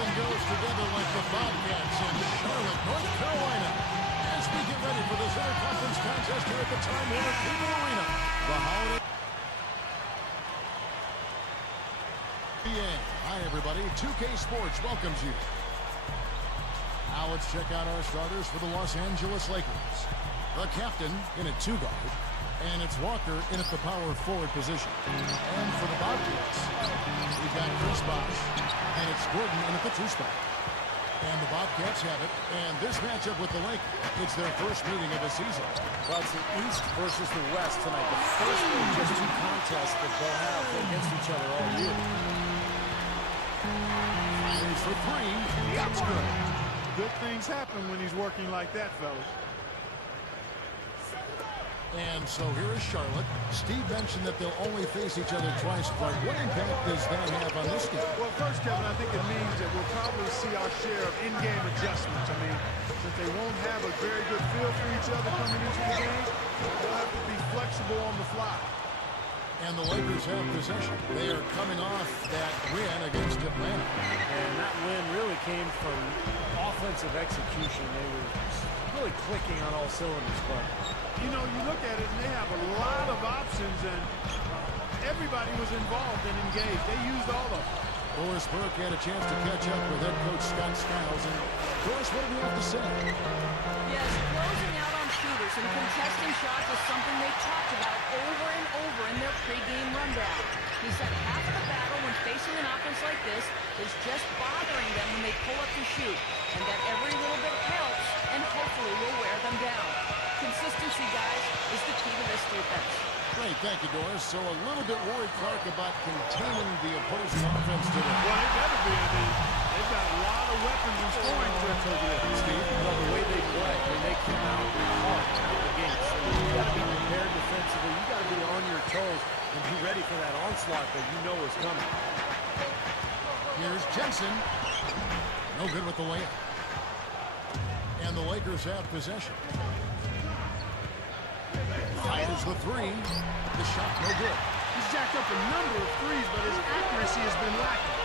Everything goes together like the Bobcats in Charlotte, North Carolina. As we get ready for this interconference contest here at the Time Warner Cable Arena. The holiday. Hi, everybody. 2K Sports welcomes you. Now let's check out our starters for the Los Angeles Lakers. The captain in at 2-guard. And it's Walker in at the power forward position. And for the Bobcats, we've got Chris Bosh. And it's Gordon in at the 2 spot. And the Bobcats have it. And this matchup with the Lakers, it's their first meeting of the season. Well, it's the East versus the West tonight. The first of just 2 contests that they'll have against each other all year. Fires for 3. That's good. Good things happen when he's working like that, fellas. And so here is Charlotte. Steve mentioned that they'll only face each other twice. But what impact does that have on this game? Well, first, Kevin, I think it means that we'll probably see our share of in-game adjustments. I mean, since they won't have a very good feel for each other coming into the game, they'll have to be flexible on the fly. And the Lakers have possession. They are coming off that win against Atlanta. And that win really came from offensive execution. They were really clicking on all cylinders, but you know, you look at it and they have a lot of options, and everybody was involved and engaged. They used all of them. Boris Burke had a chance to catch up with head coach Scott Skiles. And Boris, what do you have to say? Yes, closing out on shooters and contesting shots is something they talked about over and over in their pregame rundown. He said half of the battle when facing an offense like this is just bothering them when they pull up to shoot, and that every little bit helps and hopefully will wear them down. Consistency, guys, is the key to this defense. Great, thank you, Doris. So a little bit worried, Clark, about containing the opposing offense today. Well, they better be. I mean, they've got a lot of weapons in scoring threats over there. Steve, well, the way they play, I mean, they come out hard out of the gates. So you've got to be prepared defensively. You've got to be on your toes and be ready for that onslaught that you know is coming. Here's Jensen. No good with the layup. And the Lakers have possession. Fires the 3. The shot no good. He's jacked up a number of threes, but his accuracy has been lacking.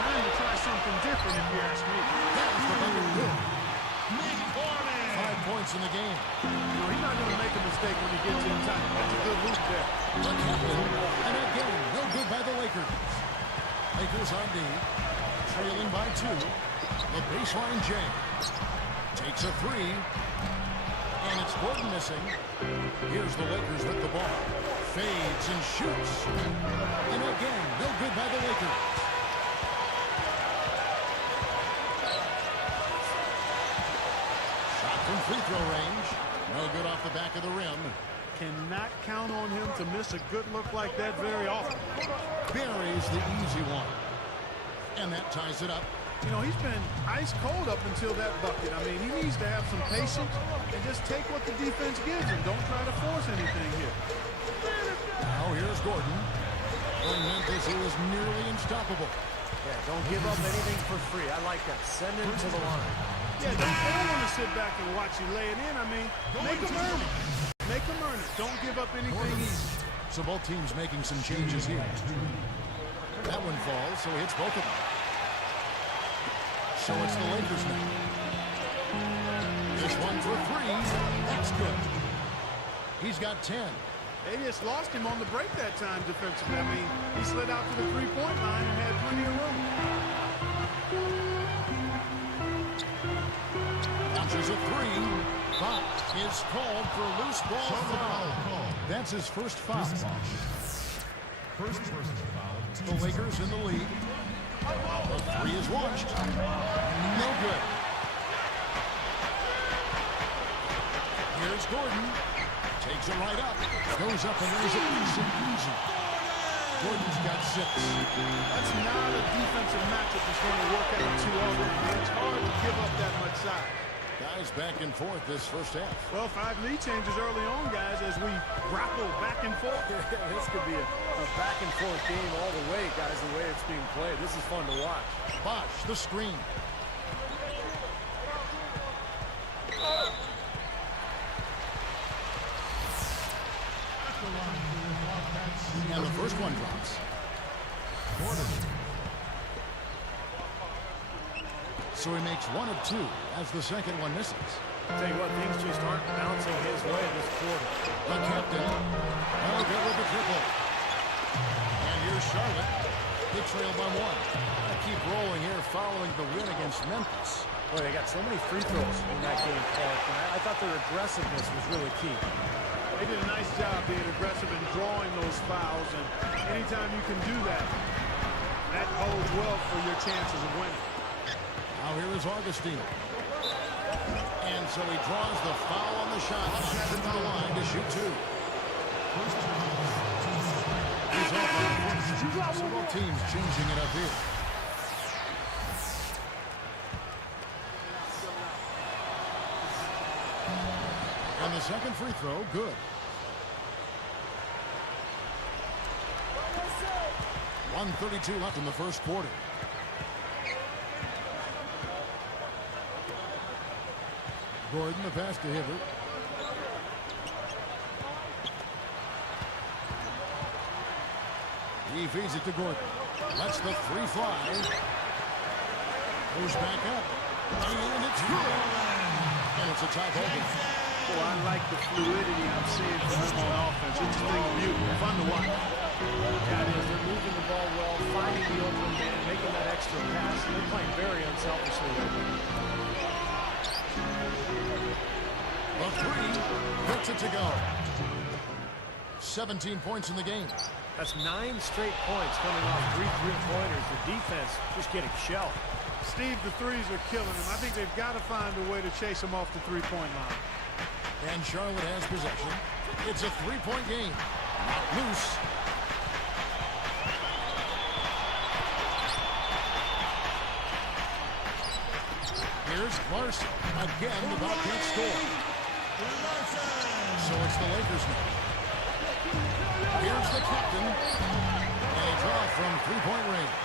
Time to try something different, if you ask me. That was the bucket good. 5 points in the game. No, he's not going to make a mistake when he gets in tight. That's a good loop there. The captain, and again, no good by the Lakers. Lakers on D, trailing by 2. The baseline jam. Takes a 3. And it's Gordon missing. Here's the Lakers with the ball. Fades and shoots. And again, no good by the Lakers. Shot from free throw range. No good off the back of the rim. Cannot count on him to miss a good look like that very often. Buries the easy one. And that ties it up. You know, he's been ice cold up until that bucket. I mean, he needs to have some patience and just take what the defense gives him. Don't try to force anything here. Now here's Gordon. Going Memphis, he was nearly unstoppable. Yeah, don't give up anything for free. I like that. Send him to the line. Yeah, they don't want to sit back and watch you lay it in. I mean, make them earn it. Make them earn it. Don't give up anything easy. So both teams making some changes here. That one falls, so he hits both of them. So it's the Lakers now. This one for 3. That's good. He's got 10. They just lost him on the break that time defensively. I mean, he slid out to the three-point line and had plenty of room. Launches a 3. Foul is called for a loose ball foul. That's his first foul. First personal foul. The Lakers in the lead. The 3 is launched. No good. Here's Gordon. Takes it right up. Goes up and lays it nice and easy. Gordon's got 6. That's not a defensive matchup that's going to work out too often. It's hard to give up that much size. Guys back and forth this first half. Well, 5 lead changes early on, guys, as we grapple back and forth. This could be a back and forth game all the way, guys, the way it's being played. This is fun to watch. Bosh, the screen. And the first one drops. So he makes 1 of 2 as the second one misses. I'll tell you what, things just aren't bouncing his way this quarter. The captain, no good with the triple. And here's Charlotte. They trail by 1. They keep rolling here following the win against Memphis. Boy, they got so many free throws in that game, Clark. And I thought their aggressiveness was really key. They did a nice job being aggressive and drawing those fouls. And anytime you can do that, that bodes well for your chances of winning. Now here is Augustine. And so he draws the foul on the shot. He's to the line to shoot 2. He's off on the first. So both teams changing it up here. And the second free throw, good. .132 left in the first quarter. Gordon, the pass to Hibbert. He feeds it to Gordon. Lets the 3 fly. Goes back up. And it's good. And it's a top open. Well, I like the fluidity I'm seeing from them on offense. It's just beautiful. Fun to watch. Yeah, it is. They're moving the ball well, finding the open man, making that extra pass. And they're playing very unselfishly right now. The 3 gets it to go. 17 points in the game. That's 9 straight points coming off 3 3-pointers. The defense just getting shelled. Steve, the threes are killing them. I think they've got to find a way to chase them off the three-point line. And Charlotte has possession. It's a 3-point game. Not loose. Here's Larson. Again, the Bobcats score. So it's the Lakers now. Here's the captain. And a draw from 3-point range.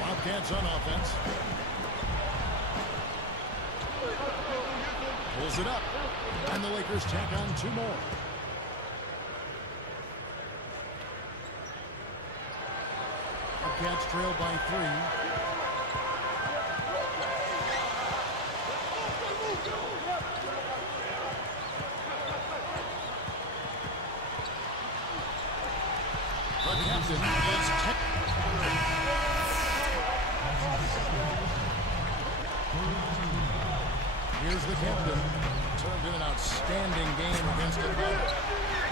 Bobcats on offense. Pulls it up. And the Lakers tack on 2 more. Bobcats trail by 3. Here's the captain. Turned in an outstanding game against Atlanta.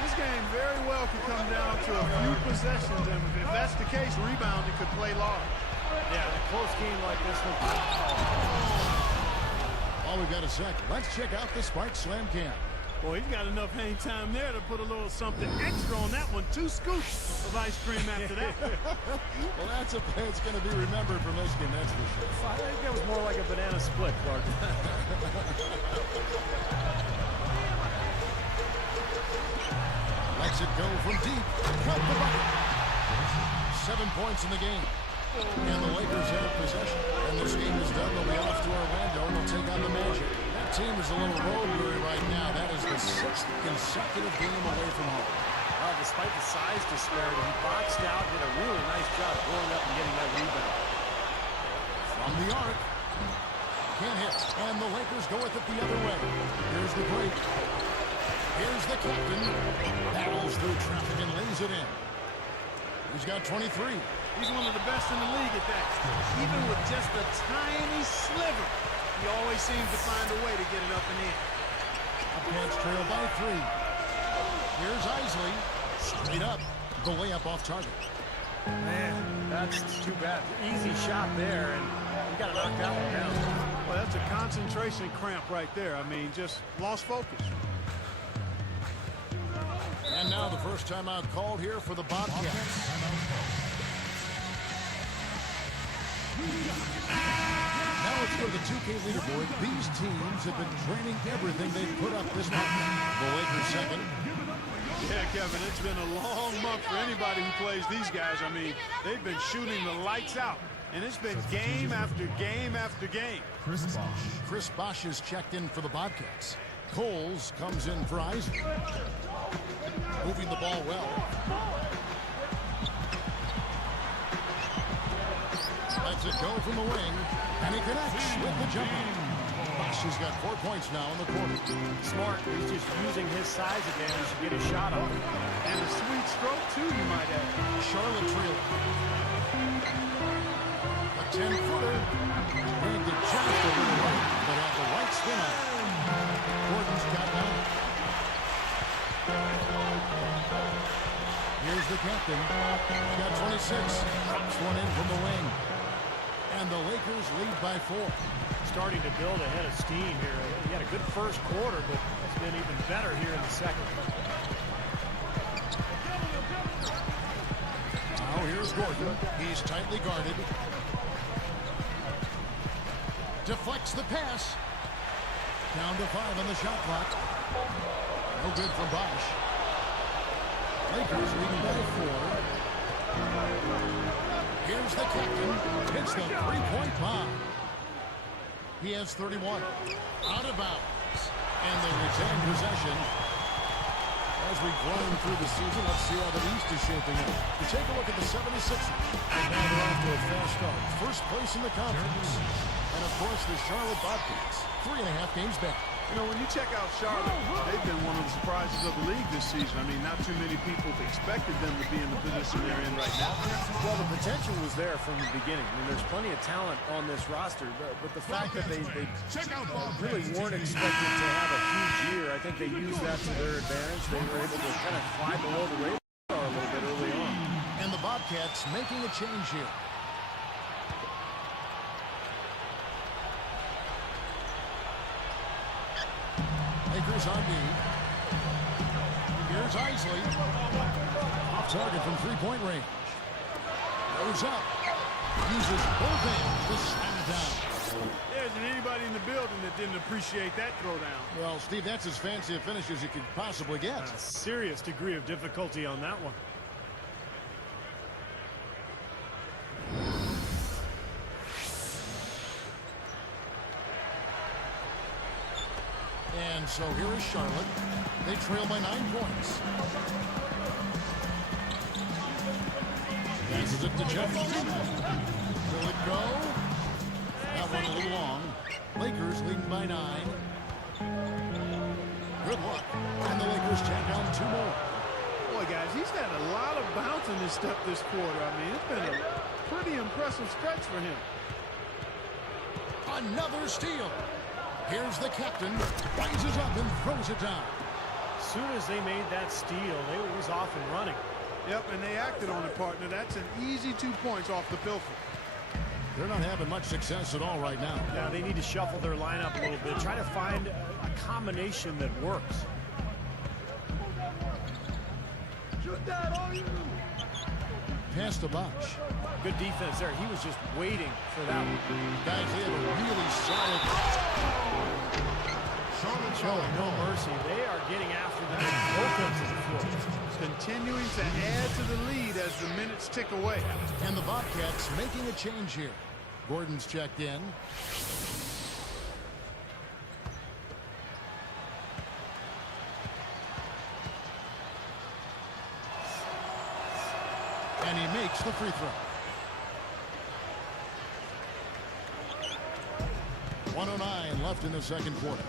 This game very well could come down to a few possessions, and if that's the case, rebounding could play large. Yeah, in a close game like this one. All we've got a sec. Let's check out the Spark Slam Cam. Boy, he's got enough hang time there to put a little something extra on that one. 2 scoops of ice cream after that. Well, that's a play that's going to be remembered from this game, that's for sure. I think that was more like a banana split, Clark. Lets it go from deep. Cut the bucket. 7 points in the game. And the Lakers have possession. And this game is done. They'll be off to Orlando and they'll take on the Magic. That team is a little road weary right now. That is the 6th consecutive game away from home. Despite the size disparity, he boxed out, did a really nice job going up and getting that rebound. From the arc. Can't hit. And the Lakers go with it the other way. Here's the break. Here's the captain. Battles through traffic and lays it in. He's got 23. He's one of the best in the league at that. Even with just a tiny sliver, he always seems to find a way to get it up and in. Bobcats trail by 3. Here's Isley. Straight up. The layup off target. Man, that's too bad. Easy shot there, and you got to knock that one down. Well, that's a concentration cramp right there. I mean, just lost focus. And now the first timeout called here for the Bobcats. Now let's go to the 2K leaderboard. These teams have been training everything they've put up this month. The Lakers second. Yeah, Kevin, it's been a long month for anybody who plays these guys. I mean, they've been shooting the lights out. And it's been game after game after game. Chris Bosh is checked in for the Bobcats. Coles comes in for Isaac. Moving the ball well. Lets it go from the wing, and he connects with the jumper. Bosch has got 4 points now in the quarter. Smart. He's just using his size advantage to get a shot off. And a sweet stroke, too, you might add. Charlotte trailing. A 10-footer. Rigged it just a little late, but had the right spin on it. Gordon's got 9. Here's the captain. He's got 26. Drops one in from the wing. And the Lakers lead by 4. Starting to build a head of steam here. He had a good first quarter, but it's been even better here in the second. Now here's Gordon. He's tightly guarded. Deflects the pass. Down to 5 on the shot clock. No good from Bosch. Lakers leading by 4. Here's the captain. Hits the three-point bomb. He has 31. Out of bounds. And they retain possession. As we grind through the season, let's see how the East is shaping up. You take a look at the 76ers. And now they're off to a fast start. First place in the conference. And, of course, the Charlotte Bobcats. 3.5 games back. You know, when you check out Charlotte, they've been one of the surprises of the league this season. I mean, not too many people expected them to be in the position they're in right now. Well, the potential was there from the beginning. I mean, there's plenty of talent on this roster, but the fact that they really weren't expected to have a huge year, I think they used that to their advantage. They were able to kind of fly below the radar a little bit early on. And the Bobcats making a change here. Lakers on D. Here's Isley. Off target from three-point range. Goes up. Uses both hands to slam it down. There isn't anybody in the building that didn't appreciate that throwdown. Well, Steve, that's as fancy a finish as you could possibly get. A serious degree of difficulty on that one. And so here is Charlotte. They trail by 9 points. Passes it to Jefferson. Will it go? That one a little long. Lakers leading by 9. Good luck. And the Lakers tack on 2 more. Boy, guys, he's had a lot of bounce in his step this quarter. I mean, it's been a pretty impressive stretch for him. Another steal. Here's the captain. Rises up and throws it down. As soon as they made that steal, they was off and running. Yep, and they acted on it, partner. That's an easy 2 points off the pilfer. They're not having much success at all right now. Yeah, they need to shuffle their lineup a little bit. Try to find a combination that works. Pass to Bosch. Good defense there. He was just waiting for that one. Guys, they have a really solid... Showing no mercy. They are getting after them on both ends of the floor. Continuing to add to the lead as the minutes tick away. And the Bobcats making a change here. Gordon's checked in. And he makes the free throw. 1:09 left in the second quarter.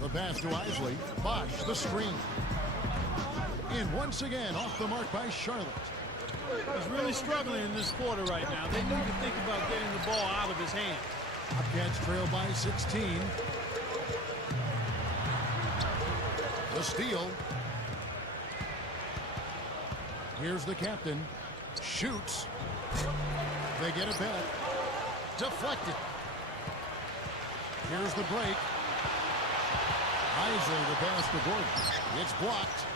The pass to Isley. Bosch, the screen. And once again, off the mark by Charlotte. He's really struggling in this quarter right now. They need to think about getting the ball out of his hands. Bobcats trail by 16. The steal. Here's the captain. Shoots. They get it back. Deflected. Here's the break. Isley the pass to Gordon. It's blocked.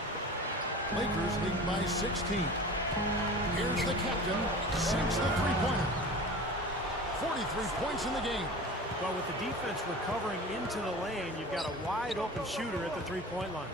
Lakers lead by 16. Here's the captain. Sinks the three-pointer. 43 points in the game. Well, with the defense recovering into the lane, you've got a wide-open shooter at the three-point line.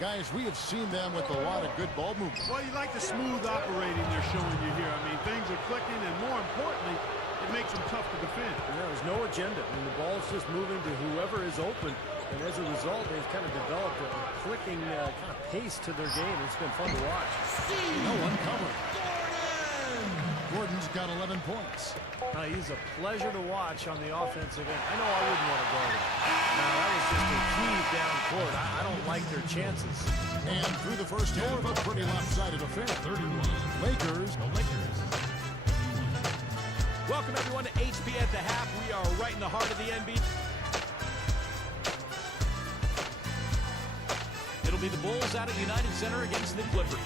Guys, we have seen them with a lot of good ball movement. Well, you like the smooth operating they're showing you here. I mean, things are clicking, and more importantly, it makes them tough to defend. And there was no agenda. I mean, the ball's just moving to whoever is open, And as a result, they've kind of developed a clicking kind of pace to their game. It's been fun to watch. No one covered. Gordon's got 11 points. He's a pleasure to watch on the offensive end. I know I wouldn't want to guard him. Now, that was just a heave down court. I don't like their chances. And through the first half, a pretty lopsided affair. 31. Lakers. The Lakers. Welcome, everyone, to HP at the half. We are right in the heart of the NBA. It'll be the Bulls out at United Center against the Clippers.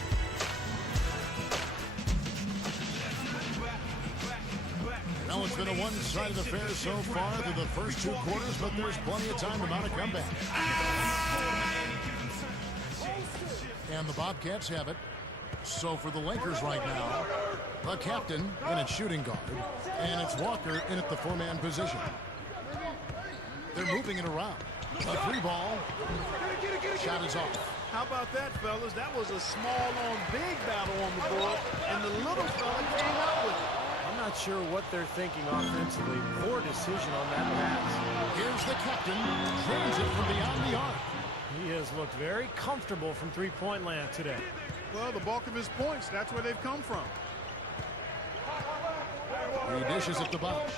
Well, it's been a one-sided affair so far through the first two quarters, but there's plenty of time to mount a comeback. And the Bobcats have it. So for the Lakers right now, the captain in at shooting guard, and it's Walker in at the four-man position. They're moving it around. A three ball. Shot is off. How about that, fellas? That was a small on big battle on the board, and the little fella came out with it. I'm not sure what they're thinking offensively. Poor decision on that pass. Here's the captain. Drains it from beyond the arc. He has looked very comfortable from three-point land today. Well, the bulk of his points, that's where they've come from. He dishes at the box.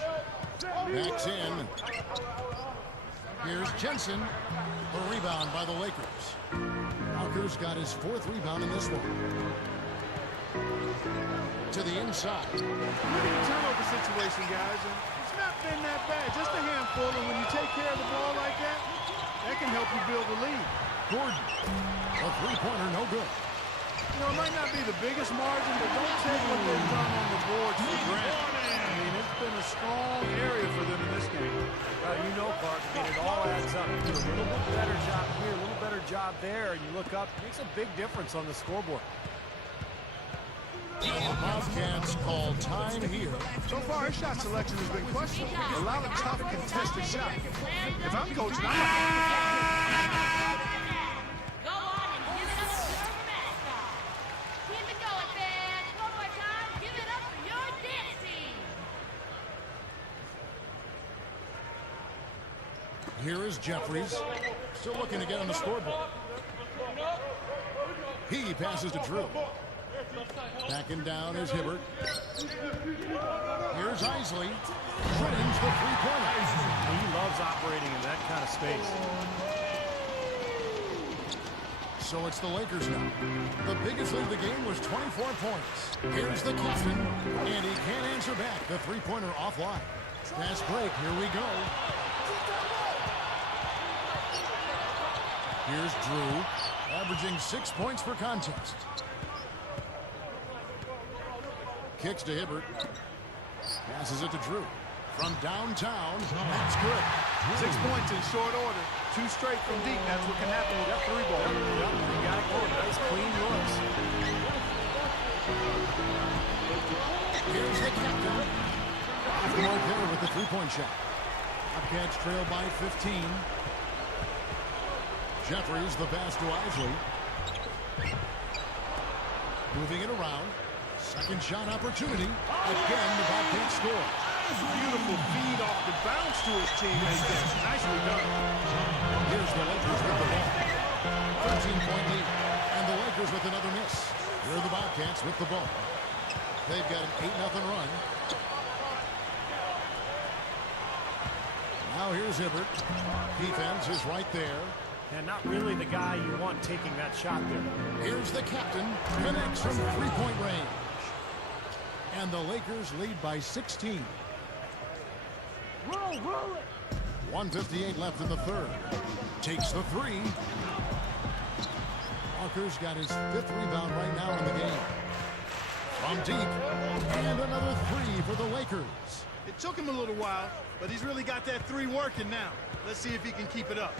Backs in. Here's Jensen. The rebound by the Lakers. Walker's got his fourth rebound in this one. To the inside. Look at the turnover situation, guys, and it's not been that bad. Just a handful, and when you take care of the ball like that, that can help you build a lead. Gordon. A three-pointer, no good. You know, it might not be the biggest margin, but don't take what they've done on the board for granted. I mean, it's been a strong area for them in this game. You know, Clark, I mean, it all adds up. You do a little bit better job here, a little better job there, and you look up, it makes a big difference on the scoreboard. The Bobcats call time here. So far, his shot selection has been questionable. A lot of tough, contested shots. If I'm coaching, I'm not. Go on and give it up for your mascot. Keep it going, fans. One more time, give it up for your dance team. Here is Jeffries. Still looking to get on the scoreboard. He passes to Drew. Backing down is Hibbert. Here's Isley. Drains the three-pointer. He loves operating in that kind of space. So it's the Lakers now. The biggest lead of the game was 24 points. Here's the captain, and he can't answer back. The three-pointer offline. Fast break, here we go. Here's Drew, averaging 6 points per contest. Kicks to Hibbert. Passes it to Drew. From downtown, that's good. 6 points in short order. 2 straight from deep. That's what can happen with that three ball. Yep, you got it going. Nice, clean looks. Here's the captain. Off there with the three-point shot. Bobcats trail by 15. Jeffries, the pass to Isley. Moving it around. Second shot opportunity. Again, the Bobcats score. Beautiful feed off the bounce to his teammate there. Nicely done. Here's the Lakers with the ball. 13-point lead. And the Lakers with another miss. Here are the Bobcats with the ball. They've got an 8-0 run. Now here's Hibbert. Defense is right there. And not really the guy you want taking that shot there. Here's the captain. Connects from three-point range. And the Lakers lead by 16. 1:58 left in the third. Takes the three. Walker's got his 5th rebound right now in the game. From deep. And another three for the Lakers. It took him a little while, but he's really got that three working now. Let's see if he can keep it up.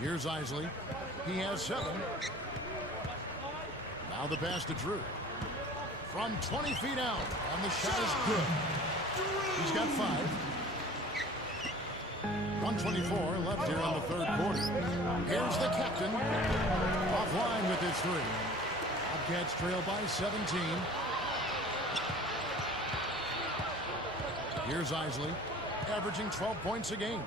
Here's Isley. He has 7. Now the pass to Drew. From 20 feet out. And the shot is good. He's got 5. 1:24 left here on the third quarter. Here's the captain. Offline with his 3. Bobcats trail by 17. Here's Isley. averaging 12 points a game.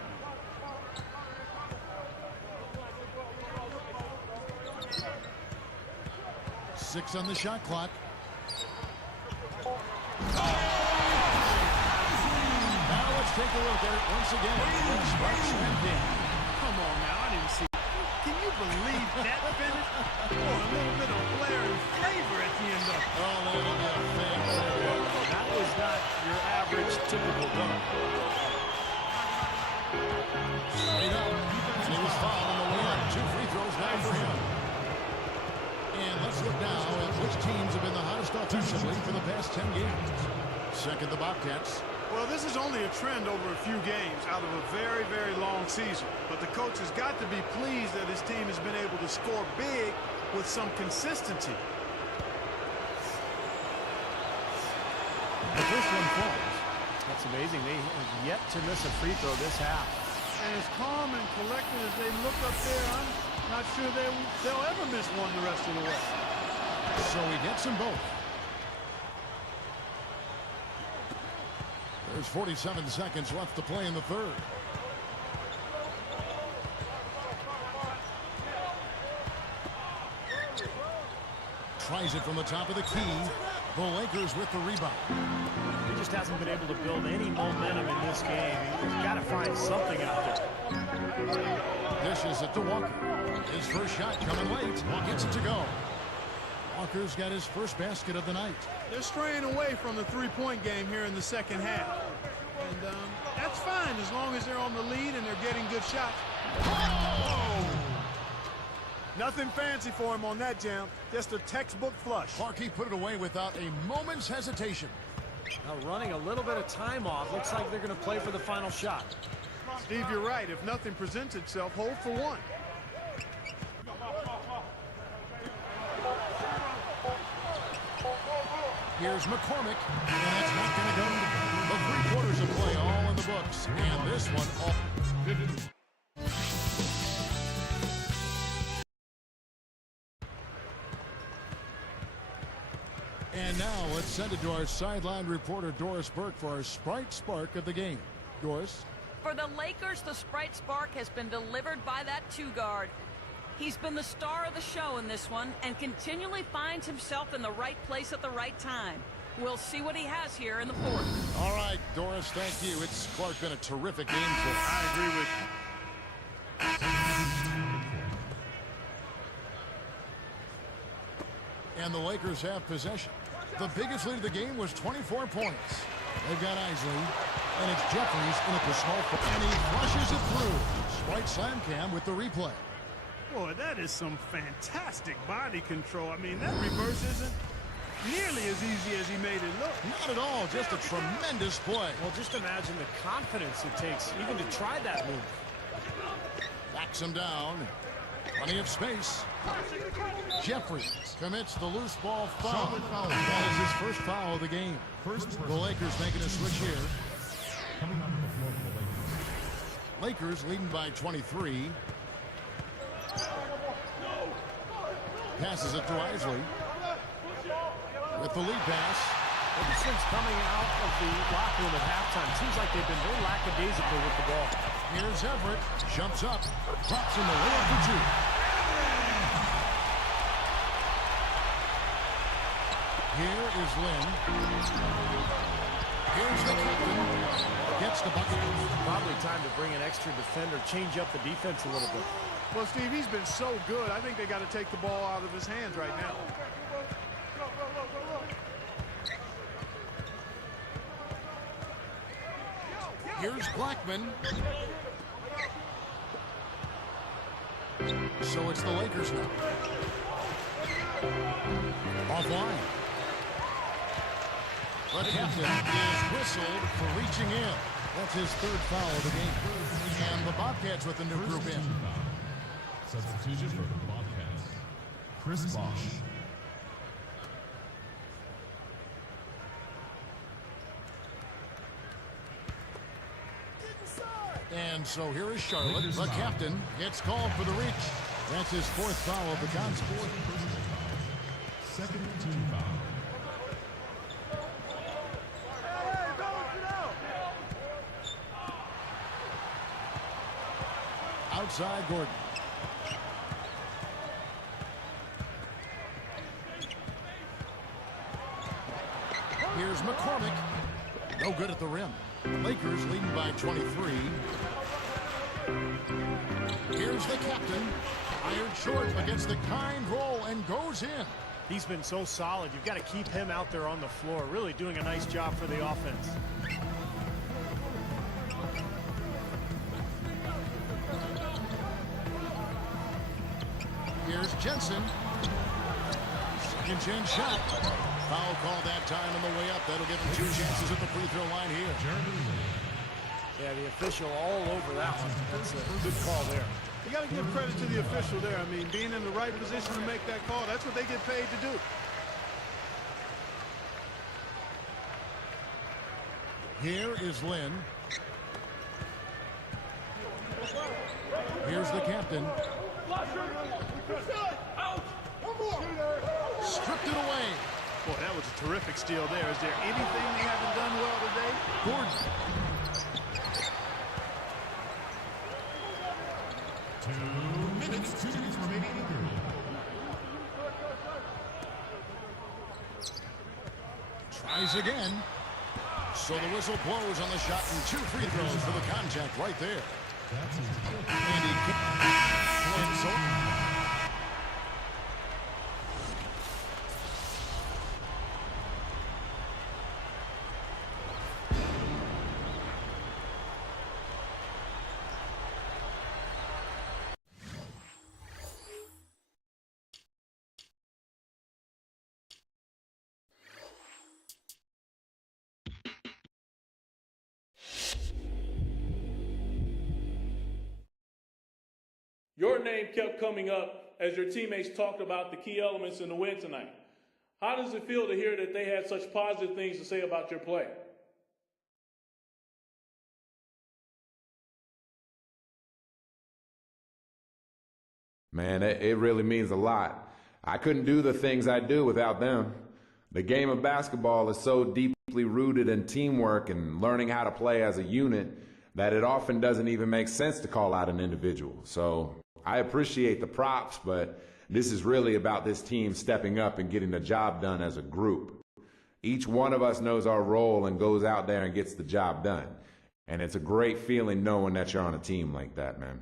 Six on the shot clock. Now let's take a look at it once again. Sparks and in. Come on now, I didn't see. Can you believe that finish? Oh, a little bit of flair and flavor at the end of it. Oh, that'll be a fan. That was not your average typical dunk. Straight up. And he was fouled on the way up. 2 free throws now for him. And let's look now at which teams have been the hottest offensively for the past 10 games. Second, the Bobcats. Well, this is only a trend over a few games out of a very, very long season. But the coach has got to be pleased that his team has been able to score big with some consistency. The first one falls. That's amazing. They have yet to miss a free throw this half. And as calm and collected as they look up there, I'm not sure they'll ever miss one the rest of the way. So he gets them both. There's 47 seconds left to play in the third. Tries it from the top of the key. The Lakers with the rebound. He just hasn't been able to build any momentum in this game. He's got to find something out there. Dishes it to Walker. His first shot coming late. Gets it to go. Walker's got his first basket of the night. They're straying away from the three-point game here in the second half. And that's fine as long as they're on the lead and they're getting good shots. Oh! Nothing fancy for him on that jam. Just a textbook flush. Clarkey put it away without a moment's hesitation. Now running a little bit of time off. Looks like they're going to play for the final shot. Steve, you're right. If nothing presents itself, hold for one. Here's McCormick, and that's not going to go. The 3 quarters of play all in the books, and this one all. And now let's send it to our sideline reporter Doris Burke for our Sprite Spark of the game. Doris? For the Lakers, the Sprite Spark has been delivered by that 2-guard. He's been the star of the show in this one and continually finds himself in the right place at the right time. We'll see what he has here in the fourth. All right, Doris, thank you. It's Clark been a terrific game for us. I agree with you. And the Lakers have possession. The biggest lead of the game was 24 points. They've got Isley, and it's Jeffries in at the small point. And he flushes it through. Sprite Slam Cam with the replay. Boy, that is some fantastic body control. I mean, that reverse isn't nearly as easy as he made it look. Not at all, just a tremendous play. Well, just imagine the confidence it takes even to try that move. Backs him down. Plenty of space. Jeffries commits the loose ball foul. That is his first foul of the game. The Lakers making a switch here. Coming onto the floor for the Lakers. Lakers leading by 23. Passes it to Isley. With the lead pass. Ever since coming out of the locker room at halftime, seems like they've been very lackadaisical with the ball. Here's Everett. Jumps up. Drops in the layup for 2. Here is Lynn. Here's the captain. Gets the bucket. Probably time to bring an extra defender, change up the defense a little bit. Well, Steve, he's been so good. I think they got to take the ball out of his hands right now. Here's Blackman. So it's the Lakers now. Offline. The captain is whistled for reaching in. That's his 3rd foul of the game. And the Bobcats with a new group in. Substitution for the Bobcats. Chris Bosh. And so here is Charlotte, the captain, gets called for the reach. That's his 4th foul of the contest. Second team foul. inside Gordon. Here's McCormick. No good at the rim. Lakers leading by 23. Here's the captain. Fired short against the kind roll and goes in. He's been so solid. You've got to keep him out there on the floor, really doing a nice job for the offense. Here's Jensen. Second chance shot. Foul call that time on the way up. That'll give him 2 chances at the free throw line here. Yeah, the official all over that one. That's a good call there. You got to give credit to the official there. I mean, being in the right position to make that call, that's what they get paid to do. Here is Lynn. Here's the captain. Stripped it away. Boy, that was a terrific steal there. Is there anything they haven't done well today? Gordon. 2 minutes. 2 minutes remaining in the period. Tries again. So the whistle blows on the shot and 2 free throws for the contact right there. And he and so Your name kept coming up as your teammates talked about the key elements in the win tonight. How does it feel to hear that they had such positive things to say about your play? Man, it really means a lot. I couldn't do the things I do without them. The game of basketball is so deeply rooted in teamwork and learning how to play as a unit that it often doesn't even make sense to call out an individual. So I appreciate the props, but this is really about this team stepping up and getting the job done as a group. Each one of us knows our role and goes out there and gets the job done. And it's a great feeling knowing that you're on a team like that, man.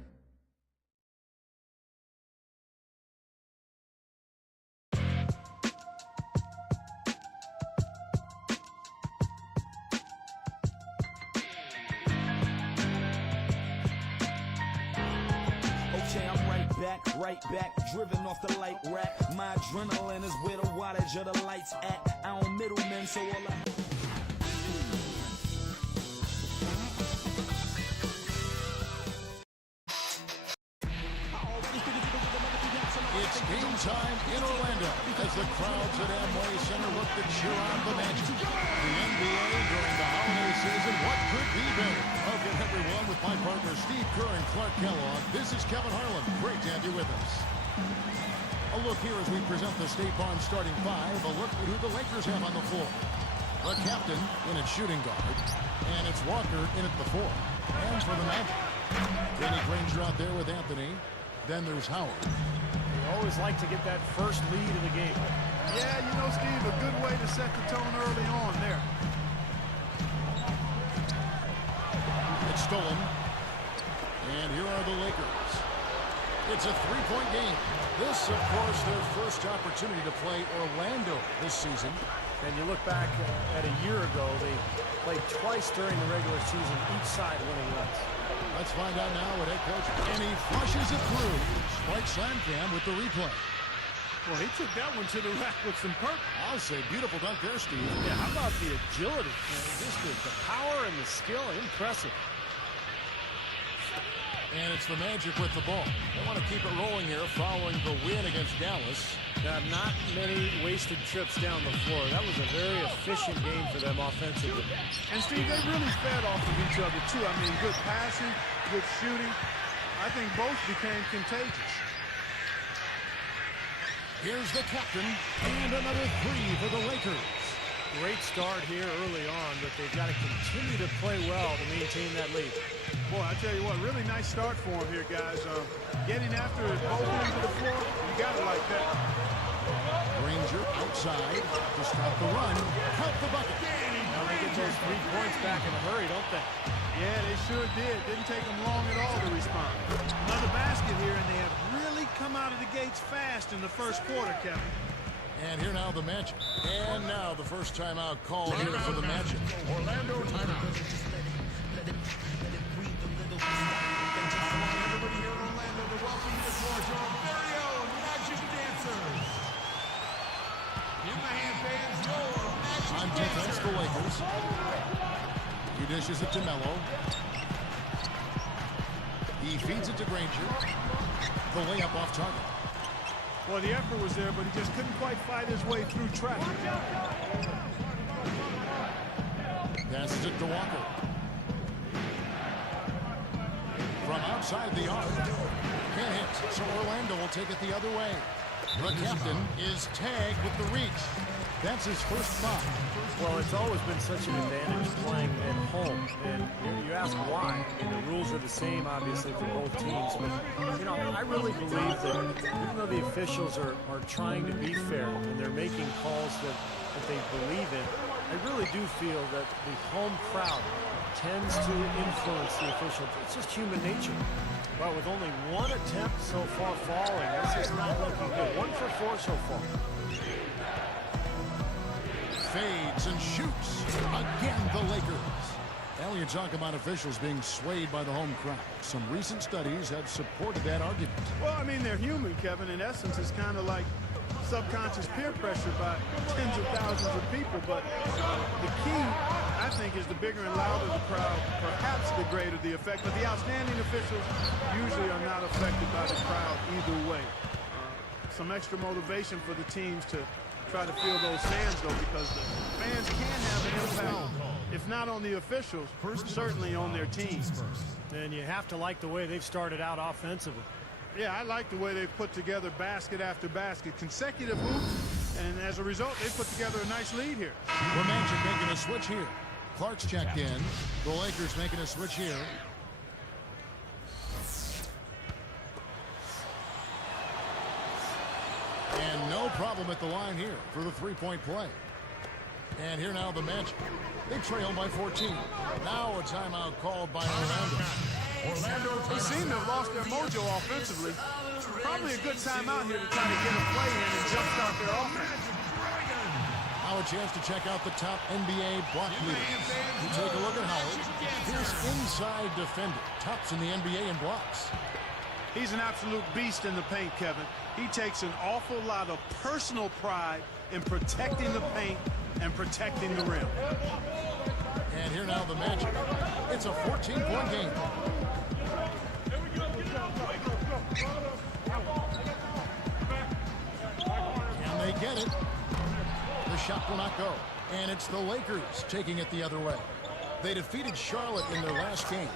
Right back, driven off the light rack. My adrenaline is where the wattage of the lights at. I don't middlemen, so all it's game time in Orlando as the crowds at Amway Center look to cheer on the Magic. The NBA during the holiday season, what could be better? Welcome everyone with my partner Steve Kerr and Clark Kellogg. This is Kevin Harlan. Great to have you with us. A look here as we present the State Farm starting 5. A look at who the Lakers have on the floor. The captain in at shooting guard. And it's Walker in at the 4. And for the Magic, Danny Granger out there with Anthony. Then there's Howard. They always like to get that first lead of the game. Yeah, you know, Steve, a good way to set the tone early on there. It's stolen. And here are the Lakers. It's a 3-point game. This, of course, their first opportunity to play Orlando this season. And you look back at a year ago, they played twice during the regular season, each side winning once. Let's find out now with head coach. And he flushes it through. Spike Slamcam with the replay. Well, he took that one to the rack with some purpose. I'll say beautiful dunk there, Steve. Yeah, how about the agility? Just the power and the skill, impressive. And it's the Magic with the ball. They want to keep it rolling here following the win against Dallas. Not many wasted trips down the floor. That was a very efficient game for them offensively. And, Steve, they really fed off of each other, too. I mean, good passing, good shooting. I think both became contagious. Here's the captain, and another 3 for the Lakers. Great start here early on, but they've got to continue to play well to maintain that lead. Boy, I tell you what, really nice start for him here, guys. Getting after it both ends of the floor, you got to like that. Granger outside to stop the run. Help the bucket. Now they get those 3 points back in a hurry, don't they? Yeah, they sure did. Didn't take them long at all to respond. Another basket here, and they have really come out of the gates fast in the first quarter, Kevin. And here now the Magic. And now the first timeout called here for the Magic. Orlando timeout. Everybody here in Orlando to welcome you to our very own Magic Dancers. In the hand fans, your Magic On defense, the Lakers. He dishes it to Melo. He feeds it to Granger. The layup off target. Well, the effort was there, but he just couldn't quite fight his way through traffic. Passes it to Walker. From outside the arc. Can't hit, so Orlando will take it the other way. The captain is tagged with the reach. That's his first foul. Well, it's always been such an advantage playing at home, and you ask why. And the rules are the same, obviously, for both teams. But, you know, I really believe that even though the officials are trying to be fair and they're making calls that they believe in, I really do feel that the home crowd tends to influence the officials. It's just human nature. But with only one attempt so far falling, this is not looking good. 1 for 4 so far. Fades and shoots. Again, the Lakers. Al, you talk about officials being swayed by the home crowd. Some recent studies have supported that argument. Well, I mean, they're human, Kevin. In essence, it's kind of like subconscious peer pressure by tens of thousands of people. But the key, I think, is the bigger and louder the crowd, perhaps the greater the effect. But the outstanding officials usually are not affected by the crowd either way. Some extra motivation for the teams to try to feel those fans, though, because the fans can have an impact, if not on the officials, certainly on their teams. And you have to like the way they've started out offensively. Yeah, I like the way they've put together basket after basket, consecutive hoops, and as a result, they put together a nice lead here. The Magic making a switch here. Clark's checked in. The Lakers making a switch here. And no problem at the line here for the three-point play. And here now the Magic. They trail by 14. Now a timeout called by Orlando. They seem to have lost their mojo offensively. Probably a good timeout here to try to get a play in and jumpstart their offense. Now a chance to check out the top NBA block leaders. You take a look at Howard. Here's inside defender. Tops in the NBA in blocks. He's an absolute beast in the paint, Kevin. He takes an awful lot of personal pride in protecting the paint and protecting the rim. And here now the Magic. It's a 14-point game. Can they get it? The shot will not go. And it's the Lakers taking it the other way. They defeated Charlotte in their last game.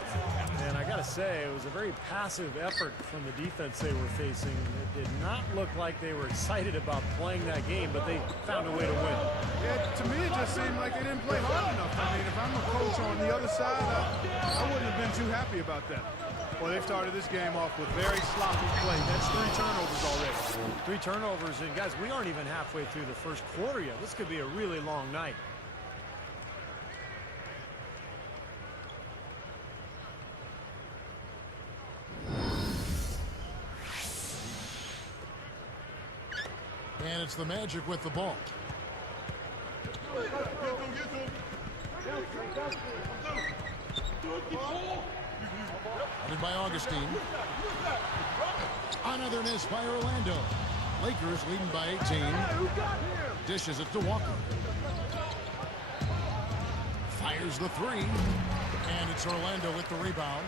And I got to say, it was a very passive effort from the defense they were facing. It did not look like they were excited about playing that game, but they found a way to win. Yeah, to me, it just seemed like they didn't play hard enough. I mean, if I'm a coach on the other side, I wouldn't have been too happy about that. Well, they've started this game off with very sloppy play. That's 3 turnovers already. 3 turnovers, and guys, we aren't even halfway through the first quarter yet. This could be a really long night. And it's the Magic with the ball. Headed by Augustine. Another miss by Orlando. Lakers leading by 18. Dishes it to Walker. Fires the 3. And it's Orlando with the rebound.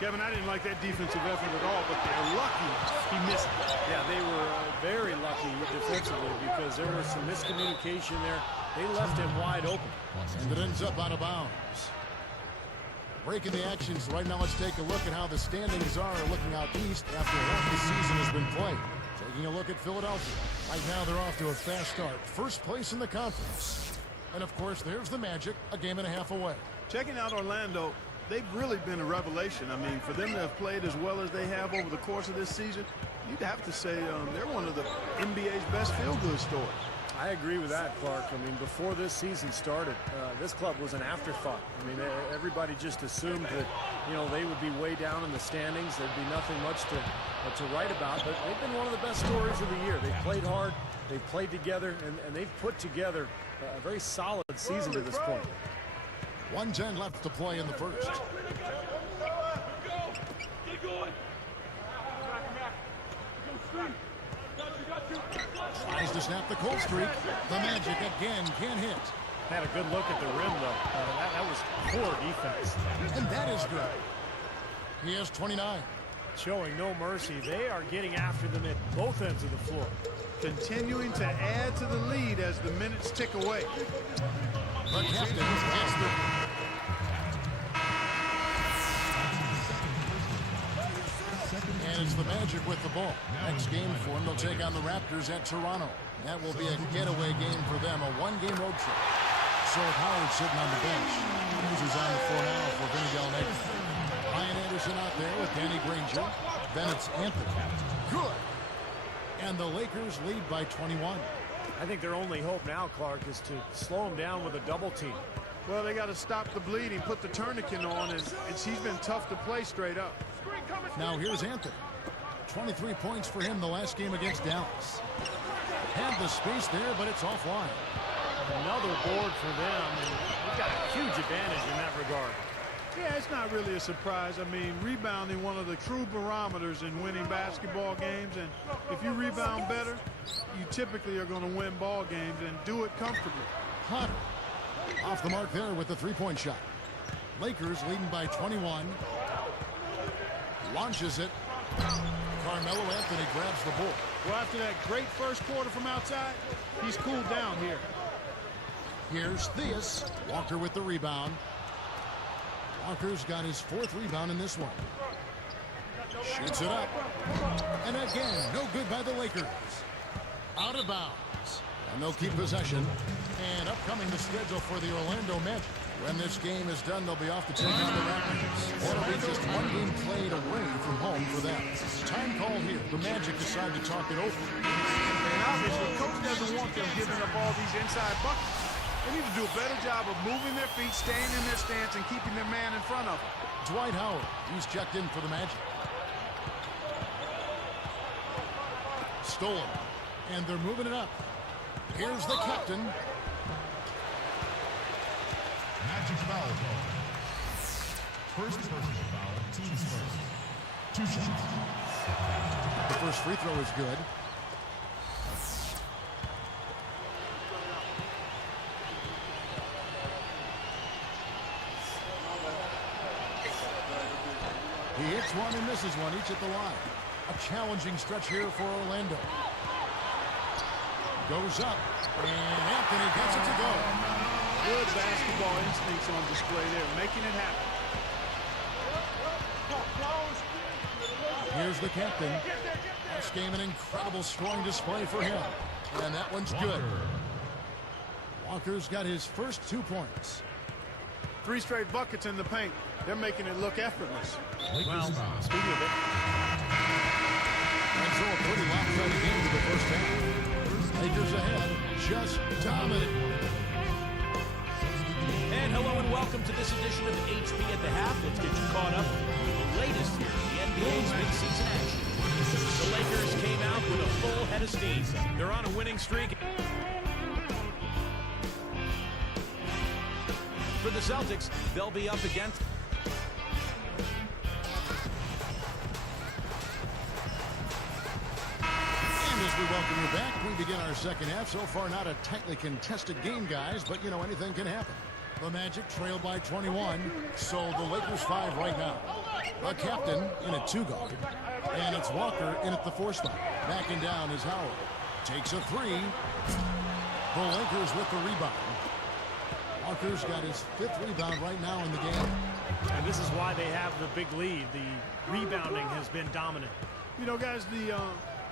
Kevin, I didn't like that defensive effort at all, but they're lucky he missed it. Yeah, they were very lucky defensively because there was some miscommunication there. They left him wide open. And it ends up out of bounds. Breaking the actions right now, let's take a look at how the standings are looking out east after half the season has been played. Taking a look at Philadelphia. Right now they're off to a fast start. First place in the conference. And, of course, there's the Magic, a game and a half away. Checking out Orlando, they've really been a revelation. I mean, for them to have played as well as they have over the course of this season, you'd have to say they're one of the NBA's best feel-good stories. I agree with that, Clark. I mean, before this season started, this club was an afterthought. I mean, everybody just assumed that, you know, they would be way down in the standings. There'd be nothing much to write about. But they've been one of the best stories of the year. They've played hard, they've played together, and they've put together a very solid season to this point. 1:10 left to play in the first. Tries to snap the cold streak. The Magic again can't hit. Had a good look at the rim, though. That was poor defense. And that is good. He has 29. Showing no mercy. They are getting after them at both ends of the floor. Continuing to add to the lead as the minutes tick away. The captain gets the... And it's the Magic with the ball. Next game for them, they'll take on the Raptors at Toronto. That will be a getaway game for them, a one-game road trip. So with Howard sitting on the bench, who's on the floor now for Vinny Del Negro? Ryan Anderson out there with Danny Granger. Then it's Anthony. Good. And the Lakers lead by 21. I think their only hope now, Clark, is to slow him down with a double team. Well, they got to stop the bleeding, put the tourniquet on, and he's been tough to play straight up. Now here's Anthony. 23 points for him the last game against Dallas. Had the space there, but it's offline. Another board for them, and they've got a huge advantage in that regard. Yeah, it's not really a surprise. I mean, rebounding one of the true barometers in winning basketball games, and if you rebound better, you typically are going to win ball games and do it comfortably. Hunter off the mark there with the three-point shot. Lakers leading by 21. Launches it. Carmelo Anthony grabs the ball. Well, after that great first quarter from outside, he's cooled down here. Here's Theus. Walker with the rebound. Walker's got his fourth rebound in this one. Shoots it up. And again, no good by the Lakers. Out of bounds. And they'll keep possession. And upcoming the schedule for the Orlando Magic. When this game is done, they'll be off to take on the Raptors. That'll be just one game played away from home for them. Time call here. The Magic decide to talk it over. And obviously, coach doesn't want them giving up all these inside buckets. They need to do a better job of moving their feet, staying in their stance, and keeping their man in front of them. Dwight Howard, he's checked in for the Magic. Stolen. And they're moving it up. Here's the captain. Magic's foul call. First personal foul, team's first. 2 shots. The first free throw is good. He hits one and misses one, each at the line. A challenging stretch here for Orlando. Goes up, and Anthony gets it to go. Good basketball instincts on display there, making it happen. Here's the captain. Last game, an incredible scoring display for him. And that one's good. Walker's got his first 2 points. 3 straight buckets in the paint. They're making it look effortless. Well, speaking of it. And so a pretty lopsided game to the first half. Lakers ahead, just dominant. And hello and welcome to this edition of HB at the Half. Let's get you caught up with the latest here in the NBA's midseason action. The Lakers came out with a full head of steam. They're on a winning streak. For the Celtics, they'll be up against... As we welcome you back, we begin our second half. So far, not a tightly contested game, guys, but, you know, anything can happen. The Magic trail by 21, so the Lakers 5 right now. The captain in at 2 guard, and it's Walker in at the 4 spot. Backing down is Howard. Takes a 3. The Lakers with the rebound. Walker's got his 5th rebound right now in the game. And this is why they have the big lead. The rebounding has been dominant. You know, guys, the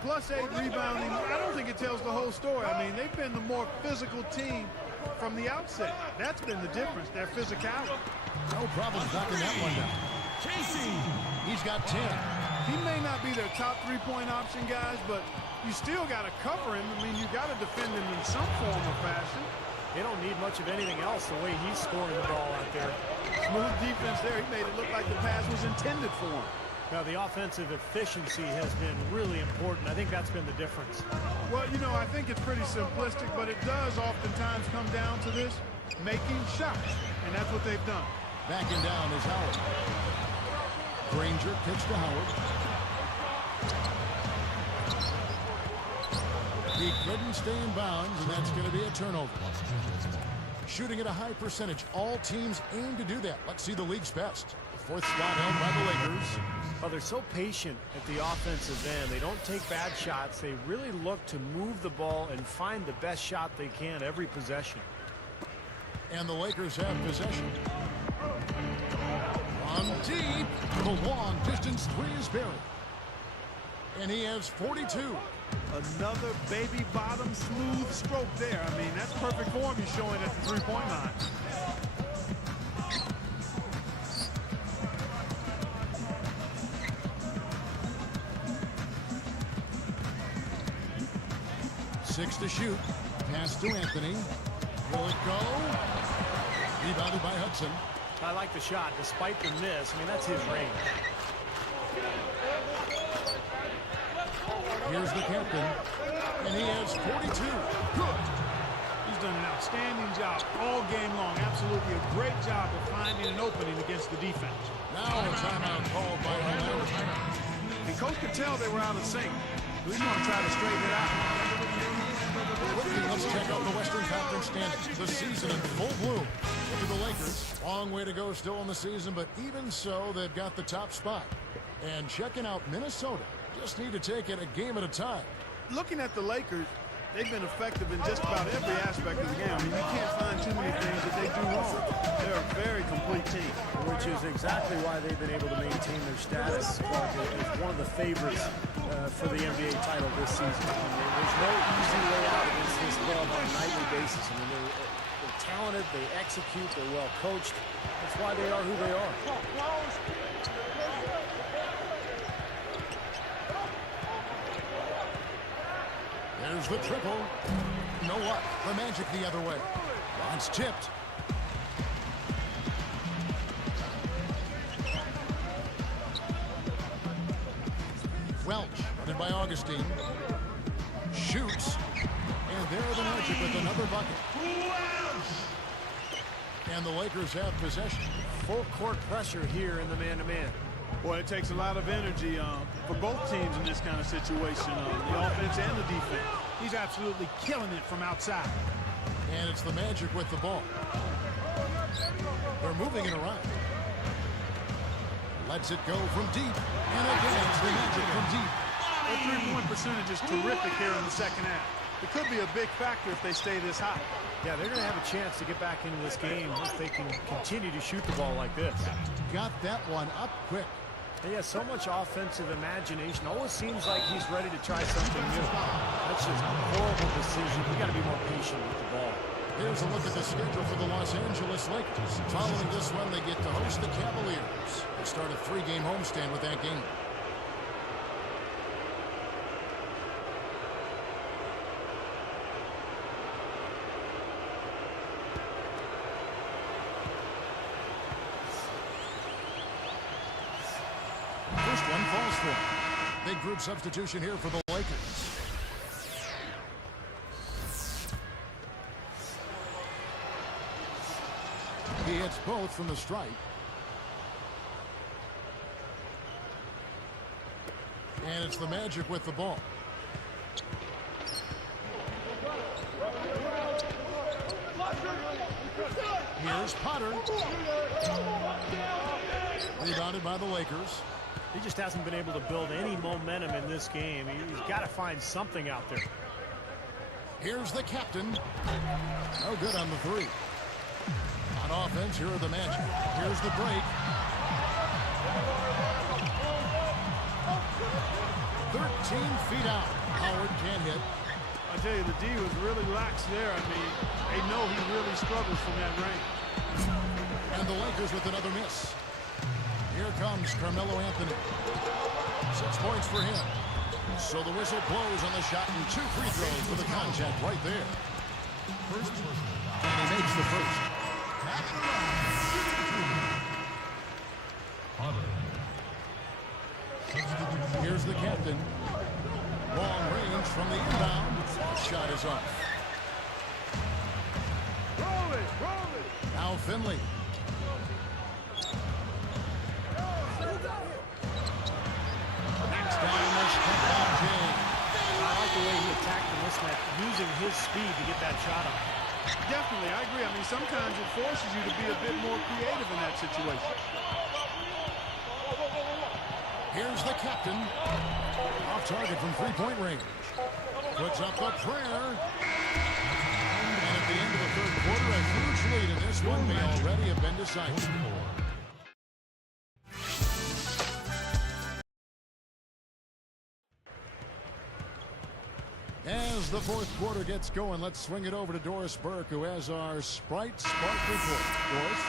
+8 rebounding, I don't think it tells the whole story. I mean, they've been the more physical team from the outset. That's been the difference, their physicality. No problem knocking that one down. He's got 10. He may not be their top three-point option, guys, but you still got to cover him. I mean, you got to defend him in some form or fashion. They don't need much of anything else the way he's scoring the ball out there. Smooth defense there. He made it look like the pass was intended for him. Now, the offensive efficiency has been really important. I think that's been the difference. Well, you know, I think it's pretty simplistic, but it does oftentimes come down to this, making shots, and that's what they've done. Backing down is Howard. Granger pitch to Howard. He couldn't stay in bounds, and that's going to be a turnover. Shooting at a high percentage. All teams aim to do that. Let's see the league's best. The fourth spot held by the Lakers. Well, they're so patient at the offensive end. They don't take bad shots. They really look to move the ball and find the best shot they can every possession. And the Lakers have possession. On deep. The long distance three is buried. And he has 42. Another baby bottom smooth stroke there. I mean, that's perfect form he's showing at the three-point line. Six to shoot. Pass to Anthony. Will it go? Rebounded by Hudson. I like the shot despite the miss. I mean, that's his range. Here's the captain, and he has 42. Good. He's done an outstanding job all game long. Absolutely a great job of finding an opening against the defense. Now a timeout called by Orlando. The coach could tell they were out of sync. He's going to try to straighten it out. Quickly, let's check out the Western Conference standings. The season in full bloom. Look at the Lakers. Long way to go still in the season, but even so, they've got the top spot. And checking out Minnesota. Just need to take it a game at a time. Looking at the Lakers, they've been effective in just about every aspect of the game. I mean, you can't find too many things that they do wrong. They're a very complete team. Which is exactly why they've been able to maintain their status as one of the favorites for the NBA title this season. I mean, there's no easy way out against this club on a nightly basis. I mean, they're talented, they execute, they're well coached. That's why they are who they are. There's the triple. You know what? The Magic the other way. It's tipped. Welch, running by Augustine. Shoots. And there are the Magic with another bucket. And the Lakers have possession. Full court pressure here in the man-to-man. Boy, it takes a lot of energy for both teams in this kind of situation, the offense and the defense. He's absolutely killing it from outside. And it's the Magic with the ball. They're moving it around. Lets it go from deep. And again, it's the Magic from deep. Their three-point percentage is terrific here in the second half. It could be a big factor if they stay this high. Yeah, they're going to have a chance to get back into this game if they can continue to shoot the ball like this. Got that one up quick. He has so much offensive imagination. Always seems like he's ready to try something new. That's just a horrible decision. We got to be more patient with the ball. Here's a look at the schedule for the Los Angeles Lakers. Following this one, they get to host the Cavaliers. They start a three-game homestand with that game. First one falls for him. Big group substitution here for the Lakers. He hits both from the stripe. And it's the Magic with the ball. Here's Potter. Rebounded by the Lakers. He just hasn't been able to build any momentum in this game. He's got to find something out there. Here's the captain. No good on the three. On offense, here are the Magic. Here's the break. 13 feet out. Howard can't hit. tell you, the D was really lax there. I mean, they know he really struggles from that range. And the Lakers with another miss. Here comes Carmelo Anthony. 6 points for him. So the whistle blows on the shot and 2 free throws for the contact right there. And he makes the first. Here's the captain. Long range from the inbound. Shot is off. Roll it. Now Finley. Next down, let's cut down James. I like the way he attacked the mismatch, using his speed to get that shot up. Definitely, I agree. I mean, sometimes it forces you to be a bit more creative in that situation. Here's the captain. Off target from three-point range. Puts up a prayer. And at the end of the third quarter, a huge lead in this one may already have been decided. As the fourth quarter gets going, let's swing it over to Doris Burke, who has our Sprite Spark report. Doris?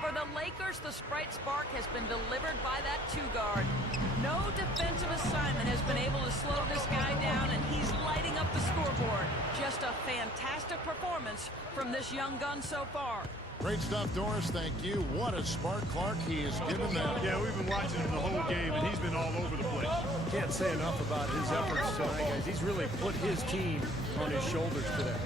For the Lakers, the Sprite Spark has been delivered by that 2-guard. No defensive assignment has been able to slow this guy down, and he's lighting up the scoreboard. Just a fantastic performance from this young gun so far. Great stuff, Doris. Thank you. What a spark Clark he has given them. Yeah, we've been watching him the whole game, and he's been all over the place. Can't say enough about his efforts tonight, guys. He's really put his team on his shoulders today.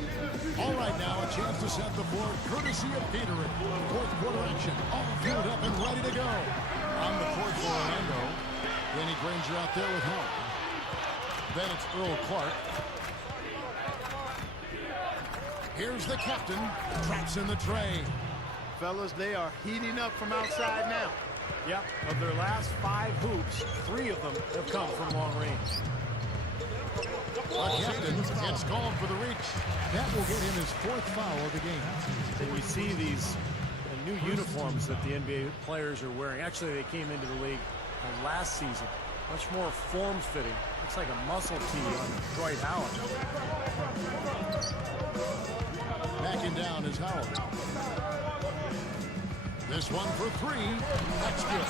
All right, now a chance to set the floor, courtesy of Gatorade. Fourth quarter action, all fueled up and ready to go. On the court for Orlando. Danny Granger out there with help. Then it's Earl Clark. Here's the captain. Traps in the tray. Fellas, they are heating up from outside now. Yep, of their last 5 hoops, 3 of them have come from long range. The captain gets called for the reach. That will get him his 4th foul of the game. And we see these new uniforms that the NBA players are wearing. Actually, they came into the league last season. Much more form-fitting. Looks like a muscle tee on Dwight Howard. Backing down is Howard. This one for 3. That's good.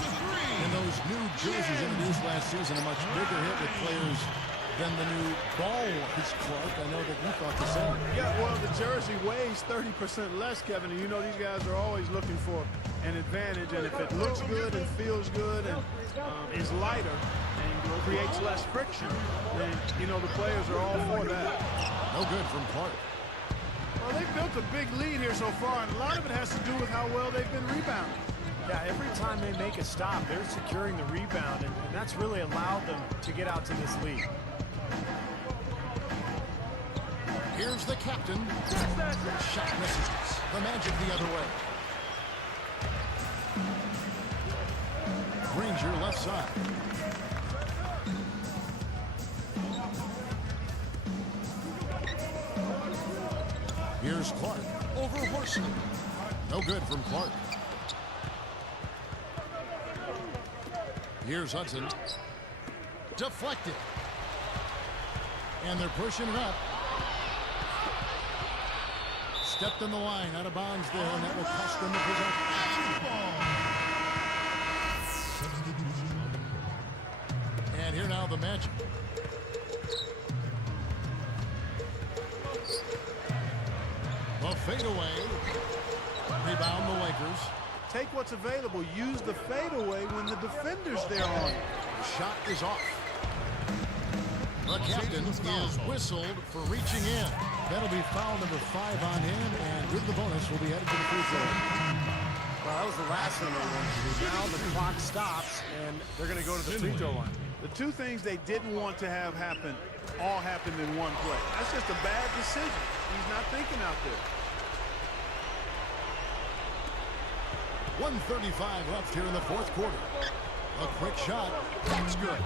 And those new jerseys introduced last season, a much bigger hit with players than the new ball was, Clark. I know that you thought the same. Yeah, well, the jersey weighs 30% less, Kevin, and you know these guys are always looking for an advantage, and if it looks good and feels good and is lighter and creates less friction, then, you know, the players are all for that. No good from Clark. Well, they've built a big lead here so far, and a lot of it has to do with how well they've been rebounding. Yeah, every time they make a stop, they're securing the rebound, and that's really allowed them to get out to this lead. Here's the captain. Shot misses. The Magic the other way. Granger left side. Here's Clark over Horsley. No good from Clark. Here's Hudson. Deflected. And they're pushing it up. Stepped in the line, out of bounds there, and that will cost them the possession. And here now the Magic. A fadeaway. Rebound the Lakers. Take what's available. Use the fadeaway when the defender's there on you. Shot is off. The captain is whistled for reaching in. That'll be foul number 5 on him, and with the bonus, will be headed to the free throw. Well, that was the last thing they wanted to do. Now the clock stops, and they're going to go to the free throw line. The 2 things they didn't want to have happen all happened in one play. That's just a bad decision. He's not thinking out there. 1:35 left here in the fourth quarter. A quick shot. That's good.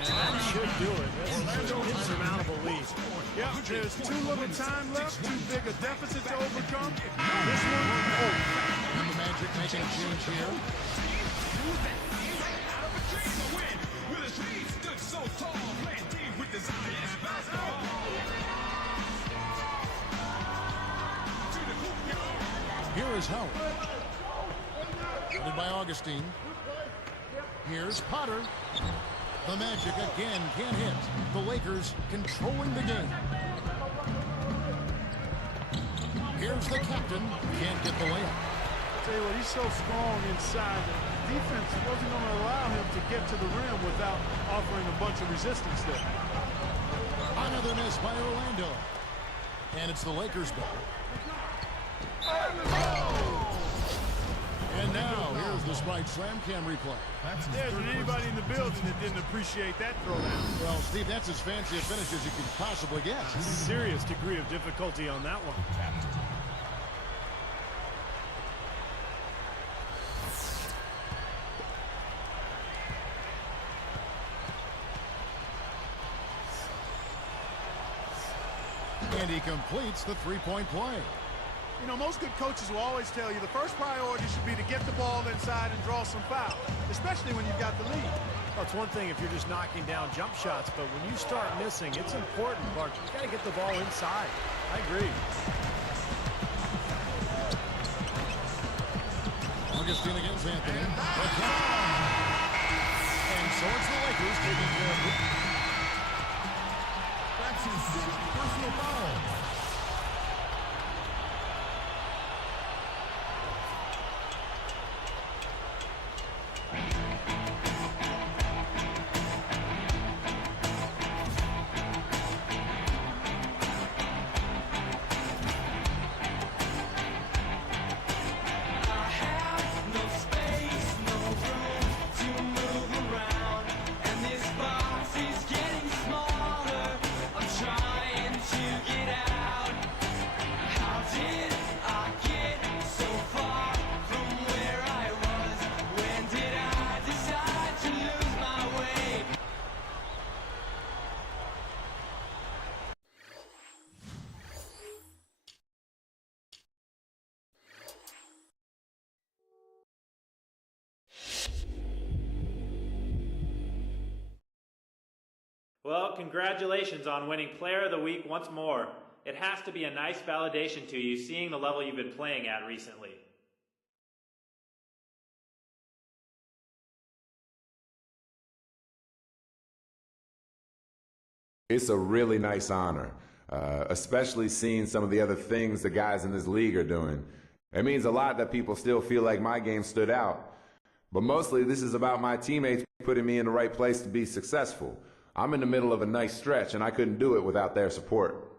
And that should do it. That's an insurmountable lead. Yeah, there's too little time left, too big a deficit to overcome. This one, And the Magic making a change here. Here is Howard. Headed by Augustine. Here's Potter. The Magic again can't hit. The Lakers controlling the game. Here's the captain. Can't get the layup. I'll tell you what, he's so strong inside. The defense wasn't going to allow him to get to the rim without offering a bunch of resistance there. Another miss by Orlando. And it's the Lakers' ball. And now, here's the Sprite Slam Cam replay. There isn't anybody in the building that didn't appreciate that throwdown. Well, Steve, that's as fancy a finish as you can possibly get. Serious degree of difficulty on that one. And he completes the three-point play. You know, most good coaches will always tell you the first priority should be to get the ball inside and draw some fouls, especially when you've got the lead. Well, it's one thing if you're just knocking down jump shots, but when you start missing, it's important, Clark. You got to get the ball inside. I agree. Augustine against Anthony. And so it's the Lakers taking care of it. That's his sixth personal foul. Well, congratulations on winning Player of the Week once more. It has to be a nice validation to you seeing the level you've been playing at recently. It's a really nice honor, especially seeing some of the other things the guys in this league are doing. It means a lot that people still feel like my game stood out. But mostly this is about my teammates putting me in the right place to be successful. I'm in the middle of a nice stretch, and I couldn't do it without their support.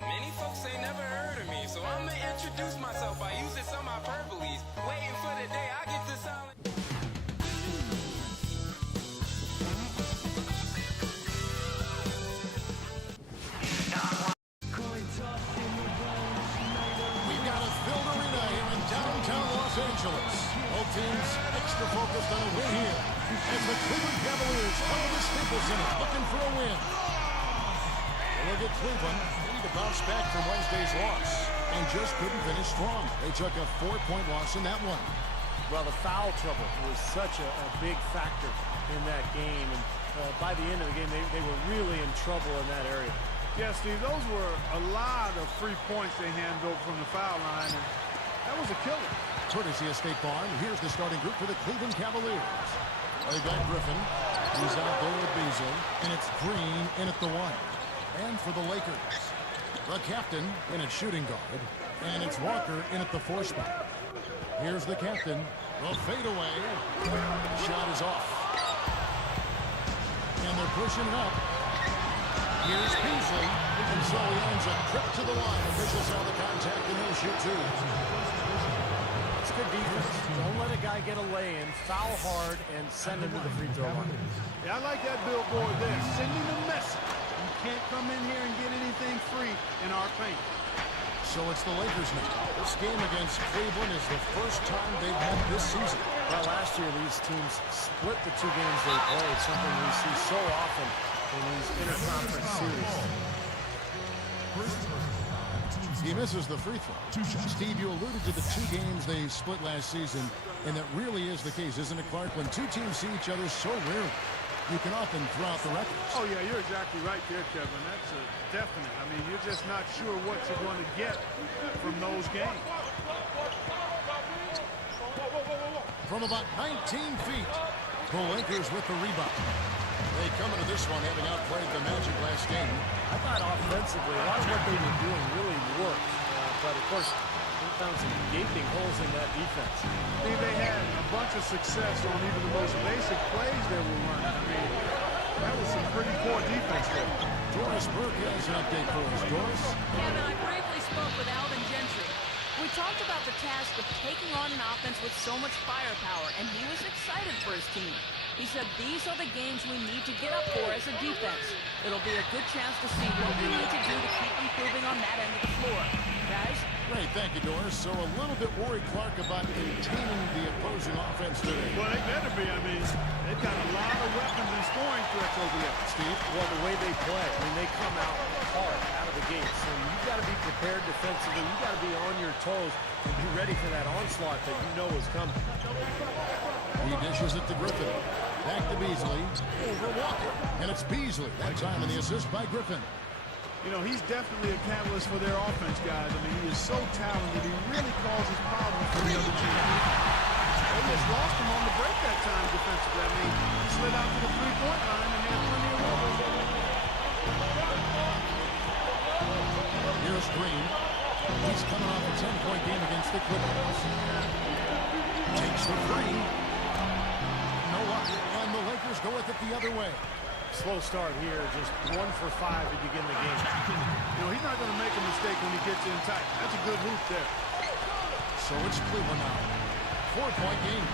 Many folks ain't never heard of me, so I'ma introduce myself by using some hyperboles. Waiting for the day I get to sound like... We've got a filled arena here in downtown Los Angeles. Both teams extra focused on a win here as the Cleveland Cavaliers come to the Staples Center looking for a win. Look at Cleveland. They need to bounce back from Wednesday's loss and just couldn't finish strong. They took a 4-point loss in that one. Well, the foul trouble was such a big factor in that game. And by the end of the game, they were really in trouble in that area. Yeah, Steve, those were a lot of free points they handed over from the foul line, and that was a killer. Courtesy of State Farm, here's the starting group for the Cleveland Cavaliers. They got Griffin. He's out there with Beasley. And it's Green in at the 1. And for the Lakers, the captain in at shooting guard. And it's Walker in at the 4 spot. Here's the captain. The fadeaway. Shot is off. And they're pushing it up. Here's Beasley. And so he ends a trip to the line. Officials saw the contact and they'll shoot 2. It's good defense. Don't let a guy get a lay-in, foul hard, and send him to the free throw line. Yeah, I like that billboard there. Sending a message. You can't come in here and get anything free in our paint. So it's the Lakers now. This game against Cleveland is the first time they've met this season. Well, last year these teams split the 2 games they played, something we see so often in these interconference series. He misses the free throw. Steve, you alluded to the 2 games they split last season, and that really is the case, isn't it, Clark? When 2 teams see each other so rarely, you can often throw out the records. Oh, yeah, you're exactly right there, Kevin. That's a definite. I mean, you're just not sure what you're going to get from those games. From about 19 feet, the Lakers with the rebound. They come into this one having outplayed the Magic last game. I thought offensively, a lot of what they were doing really worked. But, of course, they found some gaping holes in that defense. I mean, they had a bunch of success on even the most basic plays they were running. I mean, that was some pretty poor defense there. Doris Burke has an update for us. Doris? Kevin, I briefly spoke with Alvin Gentry. We talked about the task of taking on an offense with so much firepower, and he was excited for his team. He said these are the games we need to get up for as a defense. It'll be a good chance to see what we need to do to keep improving on that end of the floor. Guys? Great, thank you, Doris. So a little bit worried, Clark, about containing the opposing offense today. Well, they better be. I mean, they've got a lot of weapons and scoring threats over there. Steve? Well, the way they play, I mean, they come out hard out of the gates. And you've got to be prepared defensively. You've got to be on your toes and be ready for that onslaught that you know is coming. He dishes it to Griffin. Back to Beasley. Over Walker. And it's Beasley. That time in the assist by Griffin. You know, he's definitely a catalyst for their offense, guys. I mean, he is so talented. He really causes problems for the other team. They just lost him on the break that time defensively. I mean, he slid out to the three-point line and had plenty of room. Here's Green. He's coming off a 10-point game against the Clippers. Takes the three. No luck. And the Lakers go with it the other way. Slow start here, just 1 for 5 to begin the game. You know, he's not going to make a mistake when he gets in tight. That's a good hoop there. So it's Cleveland now. 4-point game.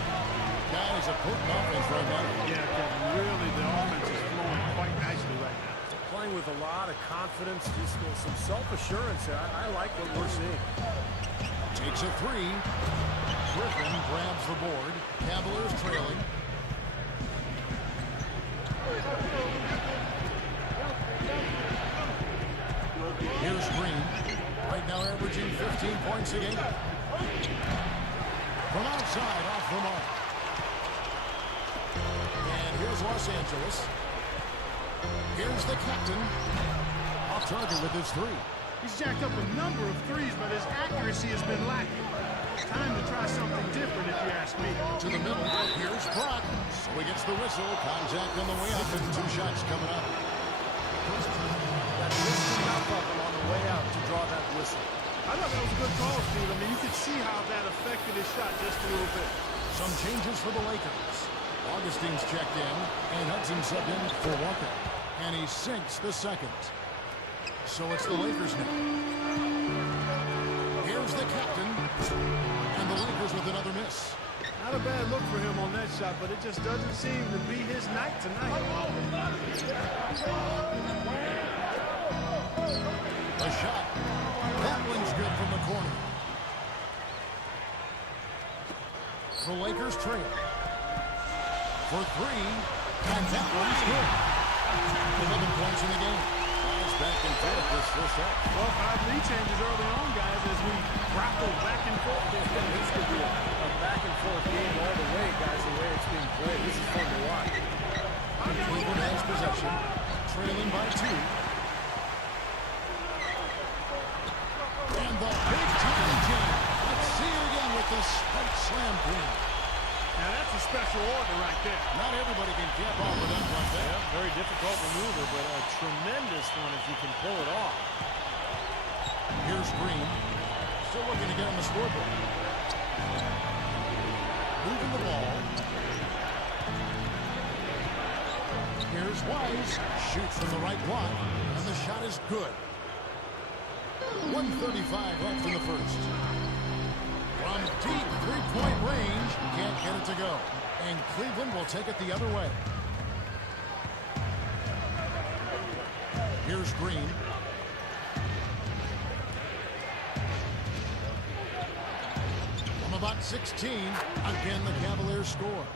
That is a potent offense right now. Yeah, Kevin, really the offense is flowing quite nicely right now. Playing with a lot of confidence, just some self-assurance there. I like what we're seeing. Takes a three. Griffin grabs the board. Cavaliers trailing. Here's Green. Right now averaging 15 points a game. From outside, off the mark. And here's Los Angeles. Here's the captain. Off target with his three. He's jacked up a number of threes, but his accuracy has been lacking. Time to try something different, if you ask me. To the middle. Here's Brock. So he gets the whistle. Contact on the way up, and 2 shots coming up. That whistle mouth buckle on the way out to draw that whistle. I thought that was a good call, Steve. I mean, you could see how that affected his shot just a little bit. Some changes for the Lakers. Augustine's checked in, and Hudson subbed in for Walker. And he sinks the second. So it's the Lakers now. Here's the captain. And the Lakers with another miss. Not a bad look for him on that shot, but it just doesn't seem to be his night tonight. A shot. That one's good from the corner. The Lakers trail. For 3. And that one's good. 11 points in the game. It's back and forth this first half. Well, 5 lead changes early on, guys, as we grapple back and forth. This could be a back and forth game all the way, guys, the way it's being played. This is fun to watch. Cleveland has possession, trailing by 2. And the big time jam. Let's see it again with the spike slam queen. Now, that's a special order right there. Not everybody can cap off with that like that. Yeah, very difficult maneuver, but a tremendous one if you can pull it off. Here's Green. Still looking to get on the scoreboard. Moving the ball. Here's Wise. Shoots from the right block. And the shot is good. 1:35 left in the first. From deep three-point range, can't get it to go. And Cleveland will take it the other way. Here's Green. From about 16, again the Cavaliers score.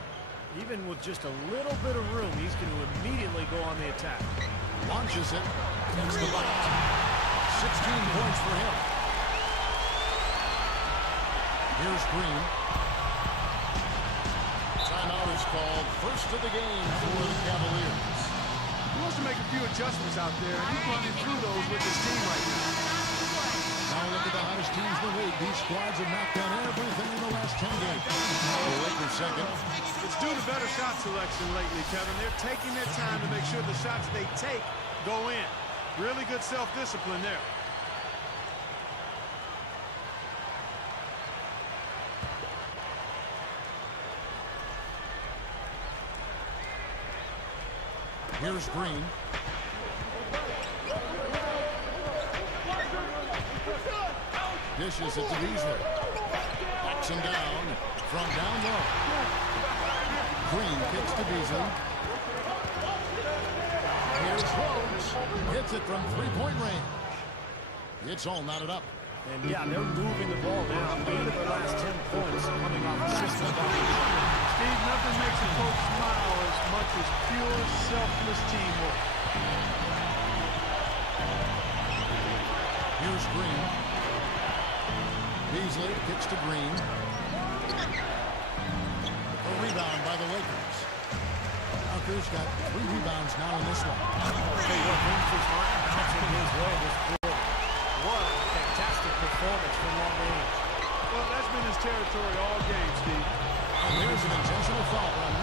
Even with just a little bit of room, he's going to immediately go on the attack. Launches it. Gets the bite. 16 points for him. Here's Green. Timeout is called. First of the game for the Cavaliers. He wants to make a few adjustments out there, and he's running through those with his team right now. Now look at the hottest teams in the league. These squads have knocked down everything in the last 10 games. The Lakers second. It's due to better shot selection lately, Kevin. They're taking their time to make sure the shots they take go in. Really good self-discipline there. Here's Green. Dishes it to Beasley. Backs him down from down low. Green kicks to Beasley. Here's Rose. Hits it from three-point range. It's all knotted up. And yeah, they're moving the ball now. 8 of the last 10 points coming off assist by Steve, nothing makes a coach smile as much as pure, selfless teamwork. Here's Green. Beasley kicks to Green. A rebound by the Lakers. Tucker's got 3 rebounds now in this one. bouncing his way this quarter. What a fantastic performance from long range. Well, that's been his territory all game, Steve. And there's an intentional foul on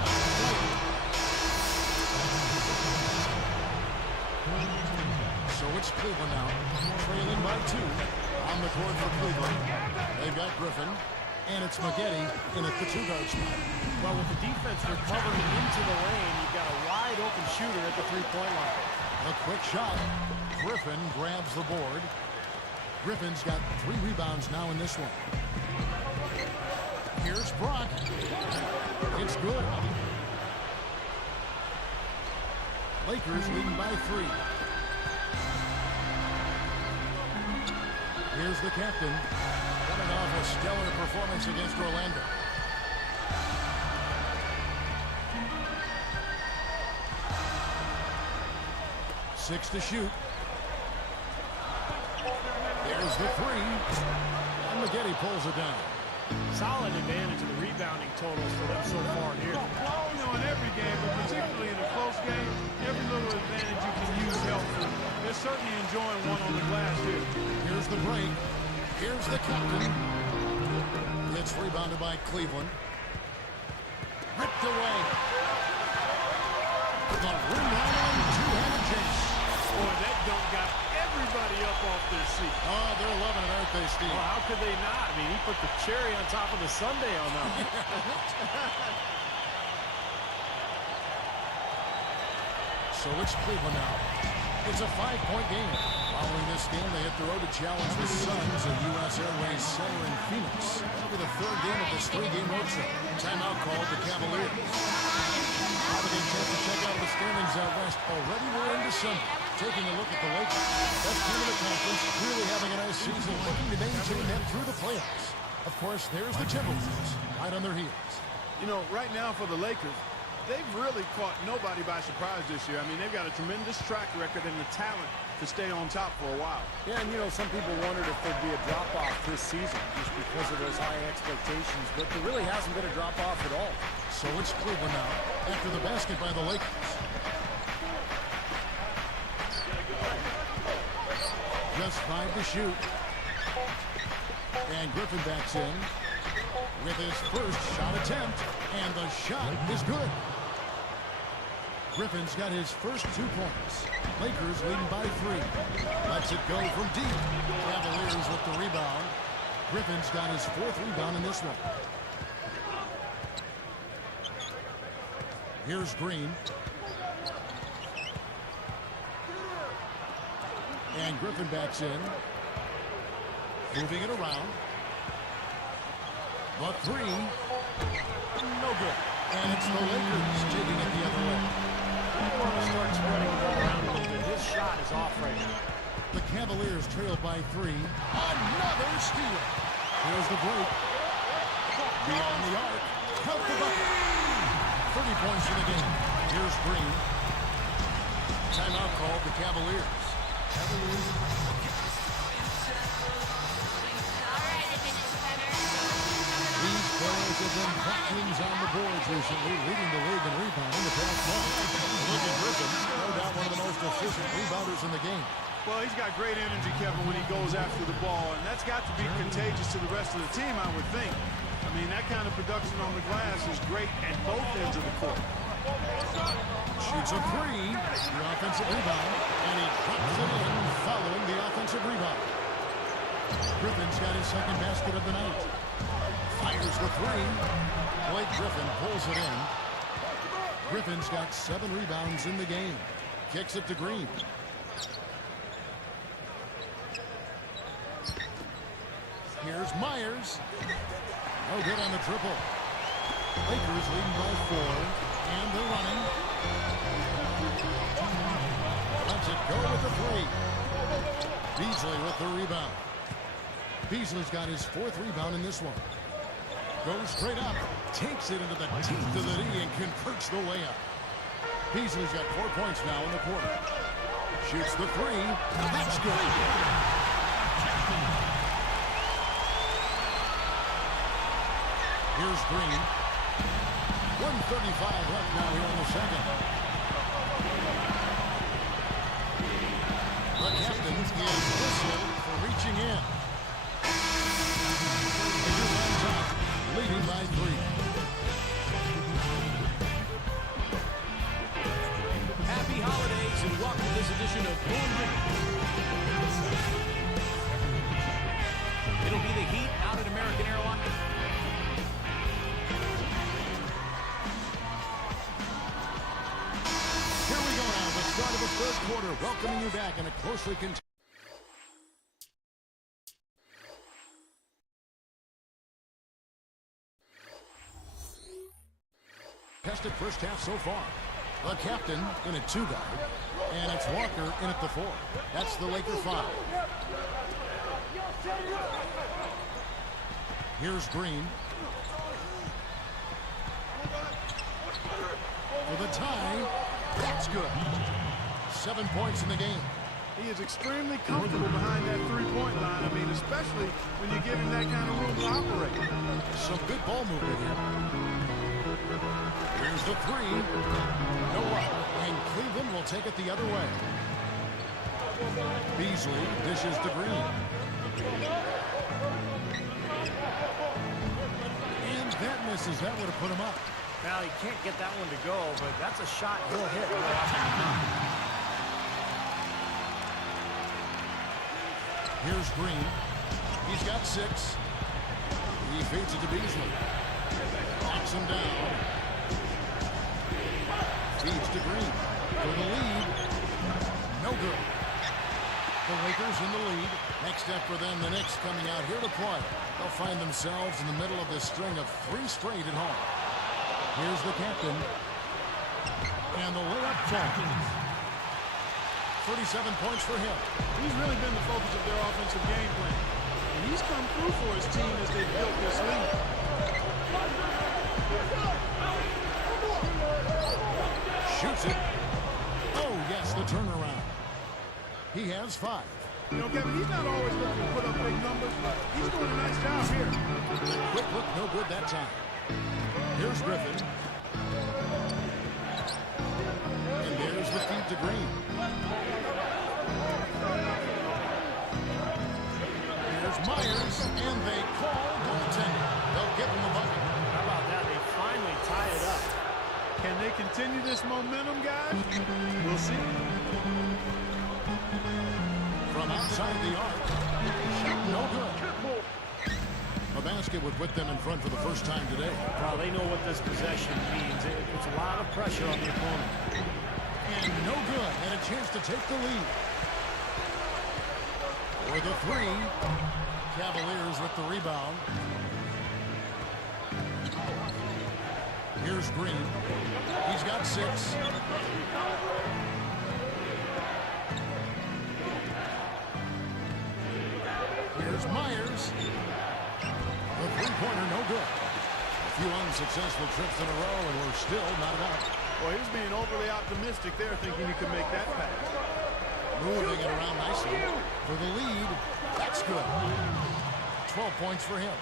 So it's Cleveland now, trailing by 2 on the court for Cleveland. They've got Griffin, and it's Maggette in at the 2-guard spot. Well, with the defense recovering into the lane, you've got a wide open shooter at the 3-point line. A quick shot. Griffin grabs the board. Griffin's got 3 rebounds now in this one. Here's Brock. It's good. Lakers leading by 3. Here's the captain, coming off a stellar performance against Orlando. Six to shoot. There's the 3. And Maggette pulls it down. Solid advantage of the rebounding totals for them so far here. You know, in every game, but particularly in a close game, every little advantage you can use helps. They're certainly enjoying one on the glass here. Here's the break. Here's the captain. It's rebounded by Cleveland. Ripped away. The rebound, two-handed chase. Boy, that dunk got everybody up off their seat. Oh, they're loving it, aren't they, Steve? Well, how could they not? I mean, he put the cherry on top of the sundae on that one. So it's Cleveland now. It's a 5-point game. Following this game, they hit the road to challenge the Suns at U.S. Airways Center in Phoenix. That'll be the 3rd game of this 3-game road trip. Timeout called the Cavaliers. Now they get a chance to check out the standings out west. Already we're in December. Taking a look at the Lakers. Best team in the conference, really having a nice season, looking to maintain them through the playoffs. Of course, there's the Timberwolves, right on their heels. You know, right now for the Lakers, they've really caught nobody by surprise this year. I mean, they've got a tremendous track record and the talent to stay on top for a while. Yeah, and you know, some people wondered if there'd be a drop-off this season just because of those high expectations, but there really hasn't been a drop-off at all. So it's Cleveland now, after the basket by the Lakers. Just 5 to shoot. And Griffin backs in with his first shot attempt, and the shot is good. Griffin's got his first 2 points. Lakers leading by 3. Lets it go from deep. Cavaliers with the rebound. Griffin's got his 4th rebound in this one. Here's Green. And Griffin backs in. Moving it around. The 3. No good. And it's the Lakers taking it the other way. You want to start spreading the ball around a little bit. His shot is off right now. The Cavaliers trail by 3. Another steal. Here's the break. Beyond the arc. Count the bucket. 30 points in the game. Here's Green. Timeout called the Cavaliers. been vacuums on the boards recently, leading the league in rebounding the past month. Look at Griffin, no doubt one of the most efficient rebounders in the game. Well, he's got great energy, Kevin, when he goes after the ball, and that's got to be contagious to the rest of the team, I would think. I mean, that kind of production on the glass is great at both ends of the court. Shoots a three, the offensive rebound, and he drops it in following the offensive rebound. Griffin's got his second basket of the night. Fires the three. Blake Griffin pulls it in. Griffin's got 7 rebounds in the game. Kicks it to Green. Here's Myers. No good on the triple. Lakers leading by 4, and they're running. Lets it go with the 3. Beasley with the rebound. Beasley's got his 4th rebound in this one. Goes straight up, takes it into the teeth of the knee and converts the layup. Beasley's got 4 points now in the quarter. Shoots the 3. That's good. Here's Green. 1:35 left now here in the second. The captain is whistled for reaching in. Lakers on top, leading by 3. Happy holidays and welcome to this edition of Boom Rigging. It'll be the Heat out at American Airlines. Here we go now, the start of the third quarter, welcoming you back in a closely contested. Tested first half so far. The captain in a 2-guard, and it's Walker in at the 4. That's the Laker 5. Here's Green. For the tie, that's good. 7 points in the game. He is extremely comfortable behind that three-point line. I mean, especially when you give him that kind of room to operate. Some good ball movement here. Here's the 3. No luck. And Cleveland will take it the other way. Beasley dishes to Green. And that misses. That would have put him up. Now, he can't get that one to go, but that's a shot he'll hit more often than not. Here's Green. He's got 6. He feeds it to Beasley. Knocks him down. Feeds to Green. For the lead. No good. The Lakers in the lead. Next step for them, the Knicks coming out here to play. They'll find themselves in the middle of this string of 3 straight at home. Here's the captain. And the layup falls. 37 points for him. He's really been the focus of their offensive game plan. And he's come through for his team as they've built this lead. Shoots it. Oh, yes, the turnaround. He has 5. You know, Kevin, he's not always looking to put up big numbers, but he's doing a nice job here. Quick look, no good that time. Here's Griffin. And there's the feed to Green. Here's Myers, and they call goaltending. They'll give him a bucket. How about that? They finally tie it up. Can they continue this momentum, guys? We'll see. From outside the arc. Shot no good. A basket would put them in front for the first time today. Well, they know what this possession means. It puts a lot of pressure on the opponent. And no good. And a chance to take the lead. For the 3. Cavaliers with the rebound. Here's Green. He's got 6. Here's Myers. The three-pointer, no good. A few unsuccessful trips in a row, and we're still not out. Well, he was being overly optimistic there, thinking he could make that pass. Moving it around nicely. For the lead, that's good. 12 points for him.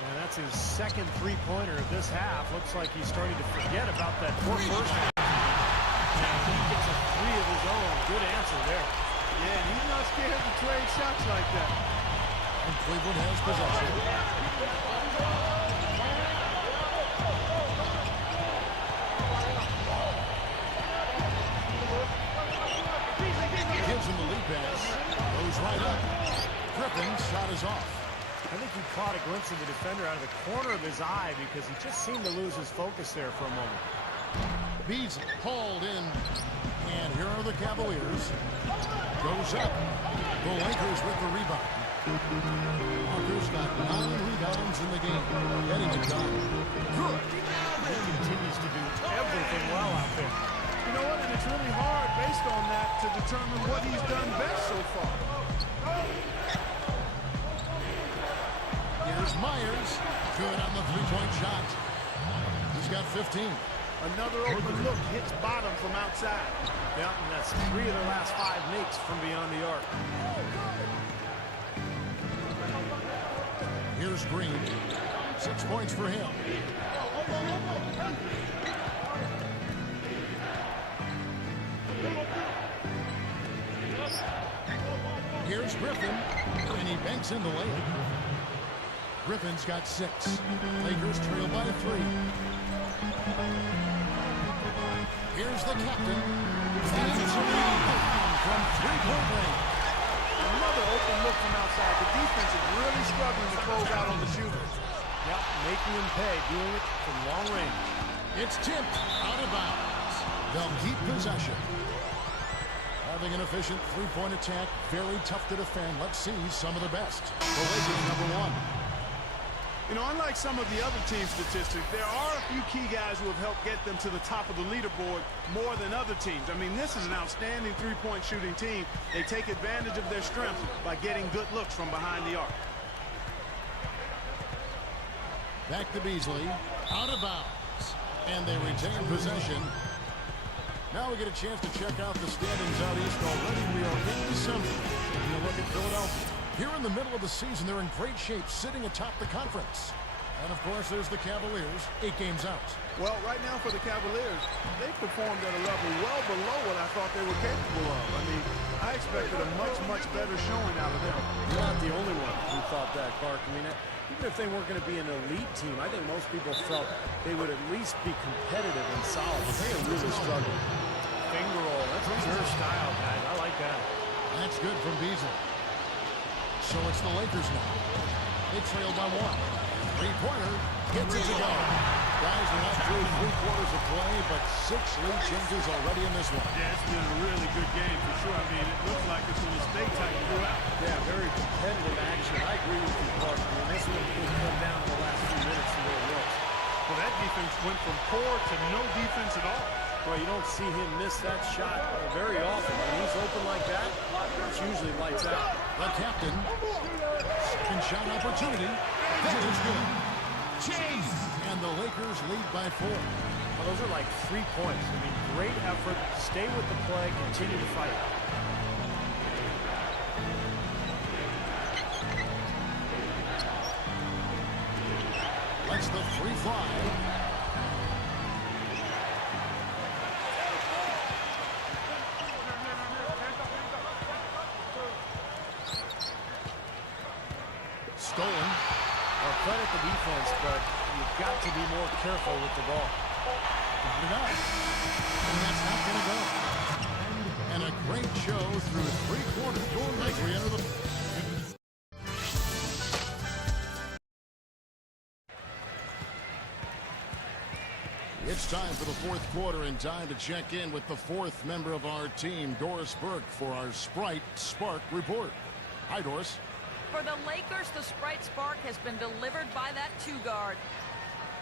And that's his second three-pointer of this half. Looks like he's starting to forget about that poor first half. And he gets a three of his own. Good answer there. Yeah, and he's not scared to trade shots like that. And Cleveland has possession. Gives him the lead pass. Goes right up. Griffin's shot is off. I think he caught a glimpse of the defender out of the corner of his eye because he just seemed to lose his focus there for a moment. Beasley hauled in. And here are the Cavaliers. Goes up. The Lakers with the rebound. Walker's got 9 rebounds in the game. Getting it done. Good. He continues to do everything well out there. You know what? And it's really hard based on that to determine what he's done best so far. Here's Myers. Good on the three-point shot. He's got 15. Another open look hits bottom from outside. Yeah, and that's 3 of the last 5 makes from beyond the arc. Here's Green. 6 points for him. Here's Griffin. And he banks in the lane. Griffin's got 6. Lakers trail by 3. Here's the captain. From three-point range. Another open look from outside. The defense is really struggling to close out on the shooters. Yep, making him pay, doing it from long range. It's tipped out of bounds. They'll keep possession. Having an efficient three-point attack, very tough to defend. Let's see some of the best. The Lakers #1. You know, unlike some of the other team statistics, there are a few key guys who have helped get them to the top of the leaderboard more than other teams. I mean, this is an outstanding three-point shooting team. They take advantage of their strength by getting good looks from behind the arc. Back to Beasley. Out of bounds. And they retain possession. Now we get a chance to check out the standings out east already. We are in December. Taking a look at Philadelphia. Here in the middle of the season, they're in great shape, sitting atop the conference. And, of course, there's the Cavaliers, 8 games out. Well, right now for the Cavaliers, they performed at a level well below what I thought they were capable of. I mean, I expected a much, much better showing out of them. You're not the only one who thought that, Clark. I mean, even if they weren't going to be an elite team, I think most people felt they would at least be competitive and solid. But they are really struggling. Finger roll. That's your style, guys. I like that. That's good from Beasley. So it's the Lakers now. They trail by 1. Three-pointer gets it to go. Guys, we're not through 3 quarters of play, but 6 lead changes already in this one. Yeah, it's been a really good game for sure. I mean, it looks like it's going to stay tight throughout. Yeah, very competitive action. I agree with you, Clark. I mean, this one could come down to the last few minutes the way it looks. Well, that defense went from poor to no defense at all. Well, you don't see him miss that shot very often. When he's open like that, it's usually lights out. The captain. Second shot opportunity. That is good. Chase. And the Lakers lead by 4. Well, those are like 3 points. I mean, great effort. Stay with the play. Continue to fight. Lets the free fly. Stolen. Well, credit the defense, but you've got to be more careful with the ball. Got it up. And that's not going to go. And a great show through 3 quarters as we enter the... It's time for the 4th quarter and time to check in with the 4th member of our team, Doris Burke, for our Sprite Spark report. Hi, Doris. For the Lakers, the Sprite Spark has been delivered by that 2-guard.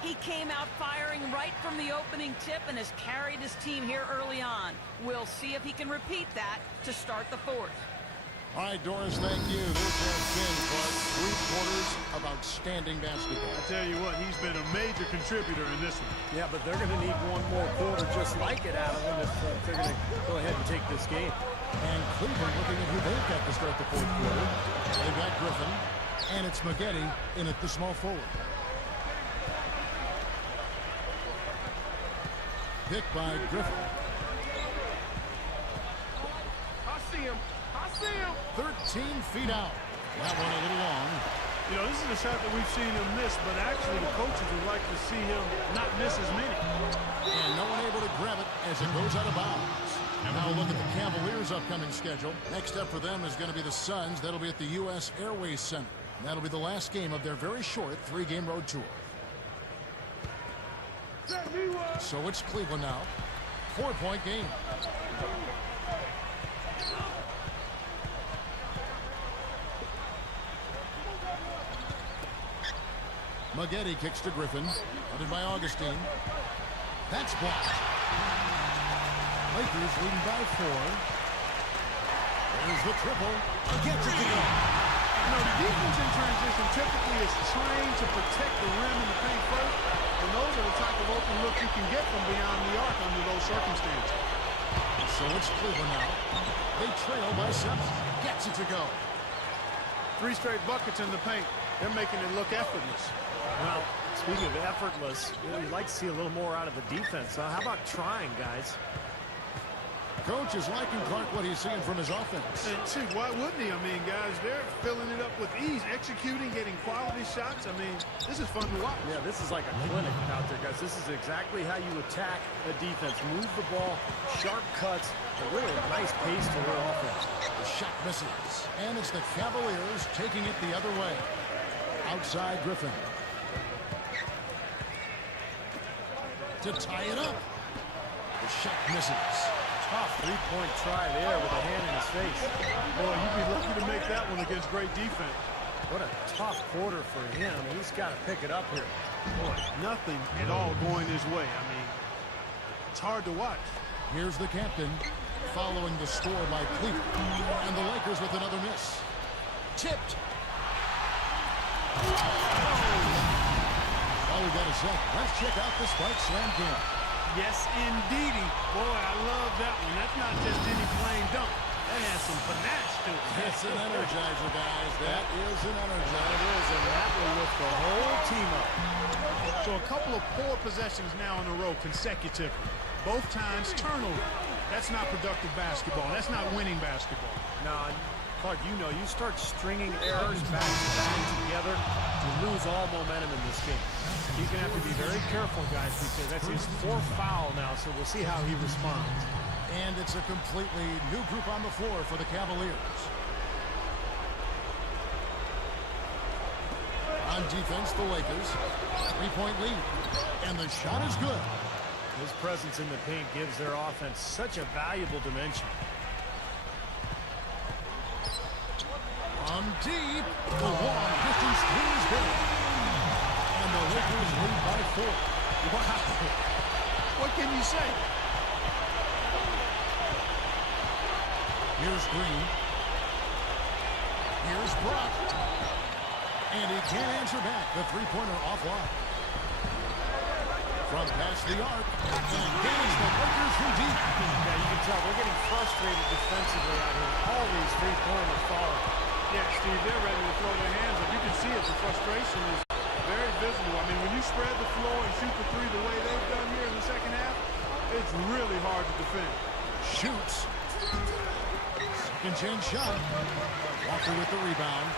He came out firing right from the opening tip and has carried his team here early on. We'll see if he can repeat that to start the 4th. All right, Doris, thank you. This has been, Clark, 3 quarters of outstanding basketball. I tell you what, he's been a major contributor in this one. Yeah, but they're going to need one more quarter just like it out of him if they're going to go ahead and take this game. And Cleveland looking at who they've got to start the 4th quarter. They've got Griffin. And it's Maggette in at the small forward. Picked by Griffin. I see him. 13 feet out. That one a little long. You know, this is a shot that we've seen him miss, but actually the coaches would like to see him not miss as many. And no one able to grab it as it goes out of bounds. And now look at the Cavaliers' upcoming schedule. Next up for them is going to be the Suns. That'll be at the U.S. Airways Center. And that'll be the last game of their very short 3-game road tour. So it's Cleveland now. 4-point game. Maggette kicks to Griffin. Hunted by Augustine. That's blocked. Lakers leading by 4. There's the triple. Gets it to go. You know, the defense in transition typically is trained to protect the rim in the paint first, and those are the type of open looks you can get from beyond the arc under those circumstances. So it's Cleveland now. They trail by 7. Gets it to go. 3 straight buckets in the paint. They're making it look effortless. Well, speaking of effortless, you'd like to see a little more out of the defense. How about trying, guys? Coach is liking Clark what he's seeing from his offense. And see, why wouldn't he? I mean, guys, they're filling it up with ease, executing, getting quality shots. I mean, this is fun to watch. Yeah, this is like a clinic out there, guys. This is exactly how you attack a defense. Move the ball, sharp cuts, a really nice pace to their offense. The shot misses. And it's the Cavaliers taking it the other way. Outside Griffin. To tie it up. The shot misses. Tough three-point try there with a hand in his face. Boy, you'd be lucky to make that one against great defense. What a tough quarter for him. He's got to pick it up here. Boy, nothing at all going his way. I mean, it's hard to watch. Here's the captain following the score by Cleveland. And the Lakers with another miss. Tipped. Oh, we got a set. Let's check out the Spike Slam game. Yes, indeedy. Boy, I love that one. That's not just any plain dunk. That has some panache to it. That's an energizer, guys. That is an energizer. It is, and that will lift the whole team up. So a couple of poor possessions now in a row consecutively. Both times turnover. That's not productive basketball. That's not winning basketball. No, Clark, you know, you start stringing errors back to back together, you lose all momentum in this game. He's going to have to be very careful, guys, because that's his 4th foul now, so we'll see how he responds. And it's a completely new group on the floor for the Cavaliers. On defense, the Lakers. 3-point lead. And the shot is good. His presence in the paint gives their offense such a valuable dimension. From deep, the long distance three is good. And the Lakers lead by 4. Wow. What can you say? Here's Green. Here's Brock. And he can't answer back. The three-pointer offline. From past the arc. And again, it's the Lakers from deep. Yeah, you can tell they're getting frustrated defensively out here. All these three-pointers falling. Yeah, Steve, they're ready to throw their hands up. You can see it. The frustration is very visible. I mean, when you spread the floor and shoot the three the way they've done here in the second half, it's really hard to defend. Shoots. Second chance shot. Walker with the rebound.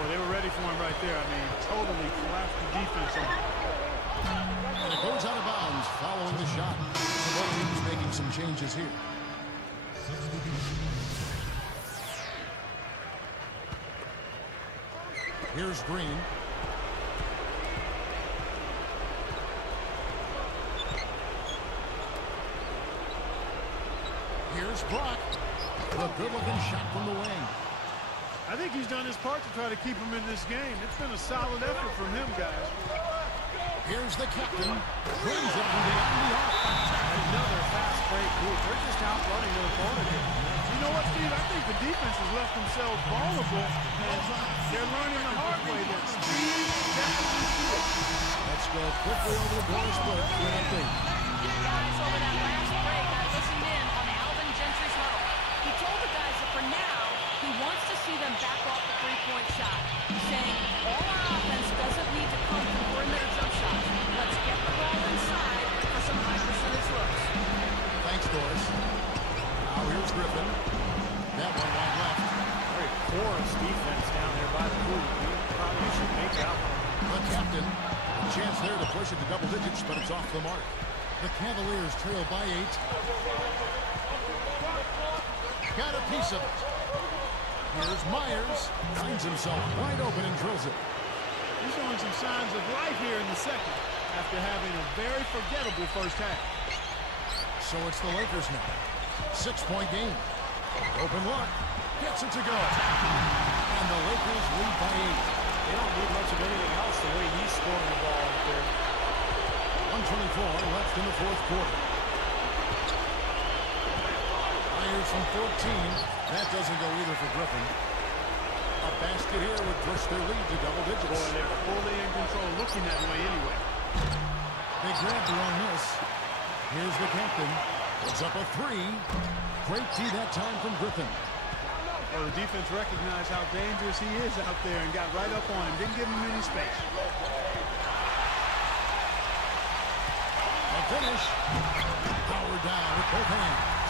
Boy, they were ready for him right there. I mean, totally collapsed the defense on him. And it goes out of bounds following the shot. So both teams making some changes here. Here's Green. Here's Brock. A good-looking shot from the wing. I think he's done his part to try to keep him in this game. It's been a solid effort from him, guys. Here's the captain. Brings it from beyond the arc. Another fast break move. They're just outrunning their opponent here. You know what, Steve? I think the defense has left themselves vulnerable, and they're learning the hard way that speed definitely key. Let's go quickly over the board split for an update. Guys, over that last break, I listened in on Alvin Gentry's huddle. He told the guys that for now, he wants to see them back off the three-point shot, saying all our offense doesn't need to come from perimeter jump shots. Let's get the ball inside for some high-percentage looks. Thanks, Doris. Now here's Griffin. That one wide left. Very porous defense down there by the hoop. You probably should make that one. The captain. A chance there to push it to double digits, but it's off the mark. The Cavaliers trail by 8. Got a piece of it. Here's Myers. Finds himself wide open and drills it. He's showing some signs of life here in the second after having a very forgettable first half. So it's the Lakers now. 6-point game. Open look. Gets it to go. And the Lakers lead by 8. They don't need much of anything else the way he's scoring the ball out there. 1:24 left in the fourth quarter. Myers from 14. That doesn't go either for Griffin. A basket here would push their lead to double digits. Boy, they're fully in control, looking that way anyway. They grab the wrong miss. Here's the captain. Puts up a 3. Great tee that time from Griffin. Well, the defense recognized how dangerous he is out there and got right up on him. Didn't give him any space. A finish. Power down with both hands.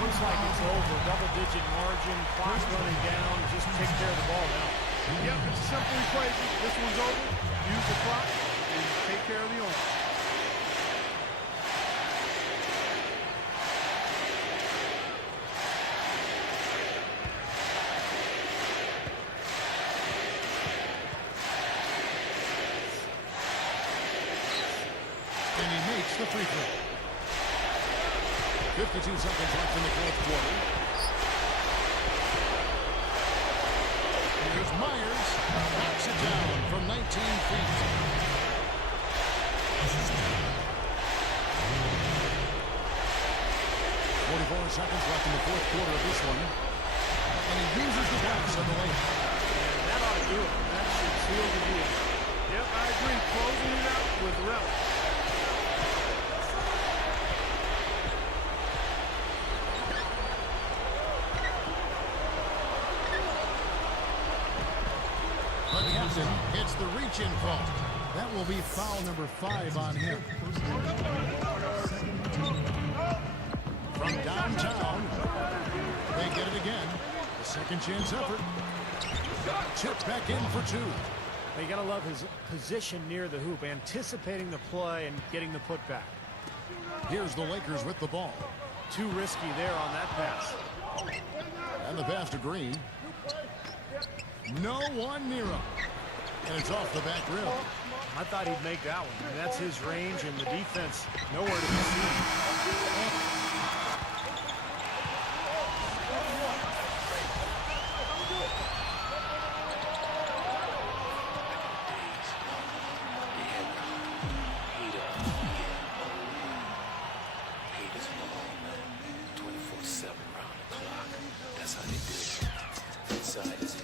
Looks like it's over. Double-digit margin. Clock's running down. Just take care of the ball now. Yep, it's a simple equation. This one's over. Use the clock and take care of the orange. And he makes the free throw. 52 seconds left in the fourth quarter. Here's Myers. Knocks it down from 19 feet. 44 seconds left in the fourth quarter of this one. And he uses the pass on the lane. And that ought to do it. That should seal the deal. Yep, I agree. Closing it out with relish. The captain hits the reach-in call. That will be foul number 5 on him. From downtown, they get it again. A second chance effort. Chip back in for 2. You got to love his position near the hoop, anticipating the play and getting the putback. Here's the Lakers with the ball. Too risky there on that pass. And the pass to Green. No one near him. And it's off the back rim. I thought he'd make that one. I mean, that's his range, and the defense nowhere to be seen. That's how they do it. Inside is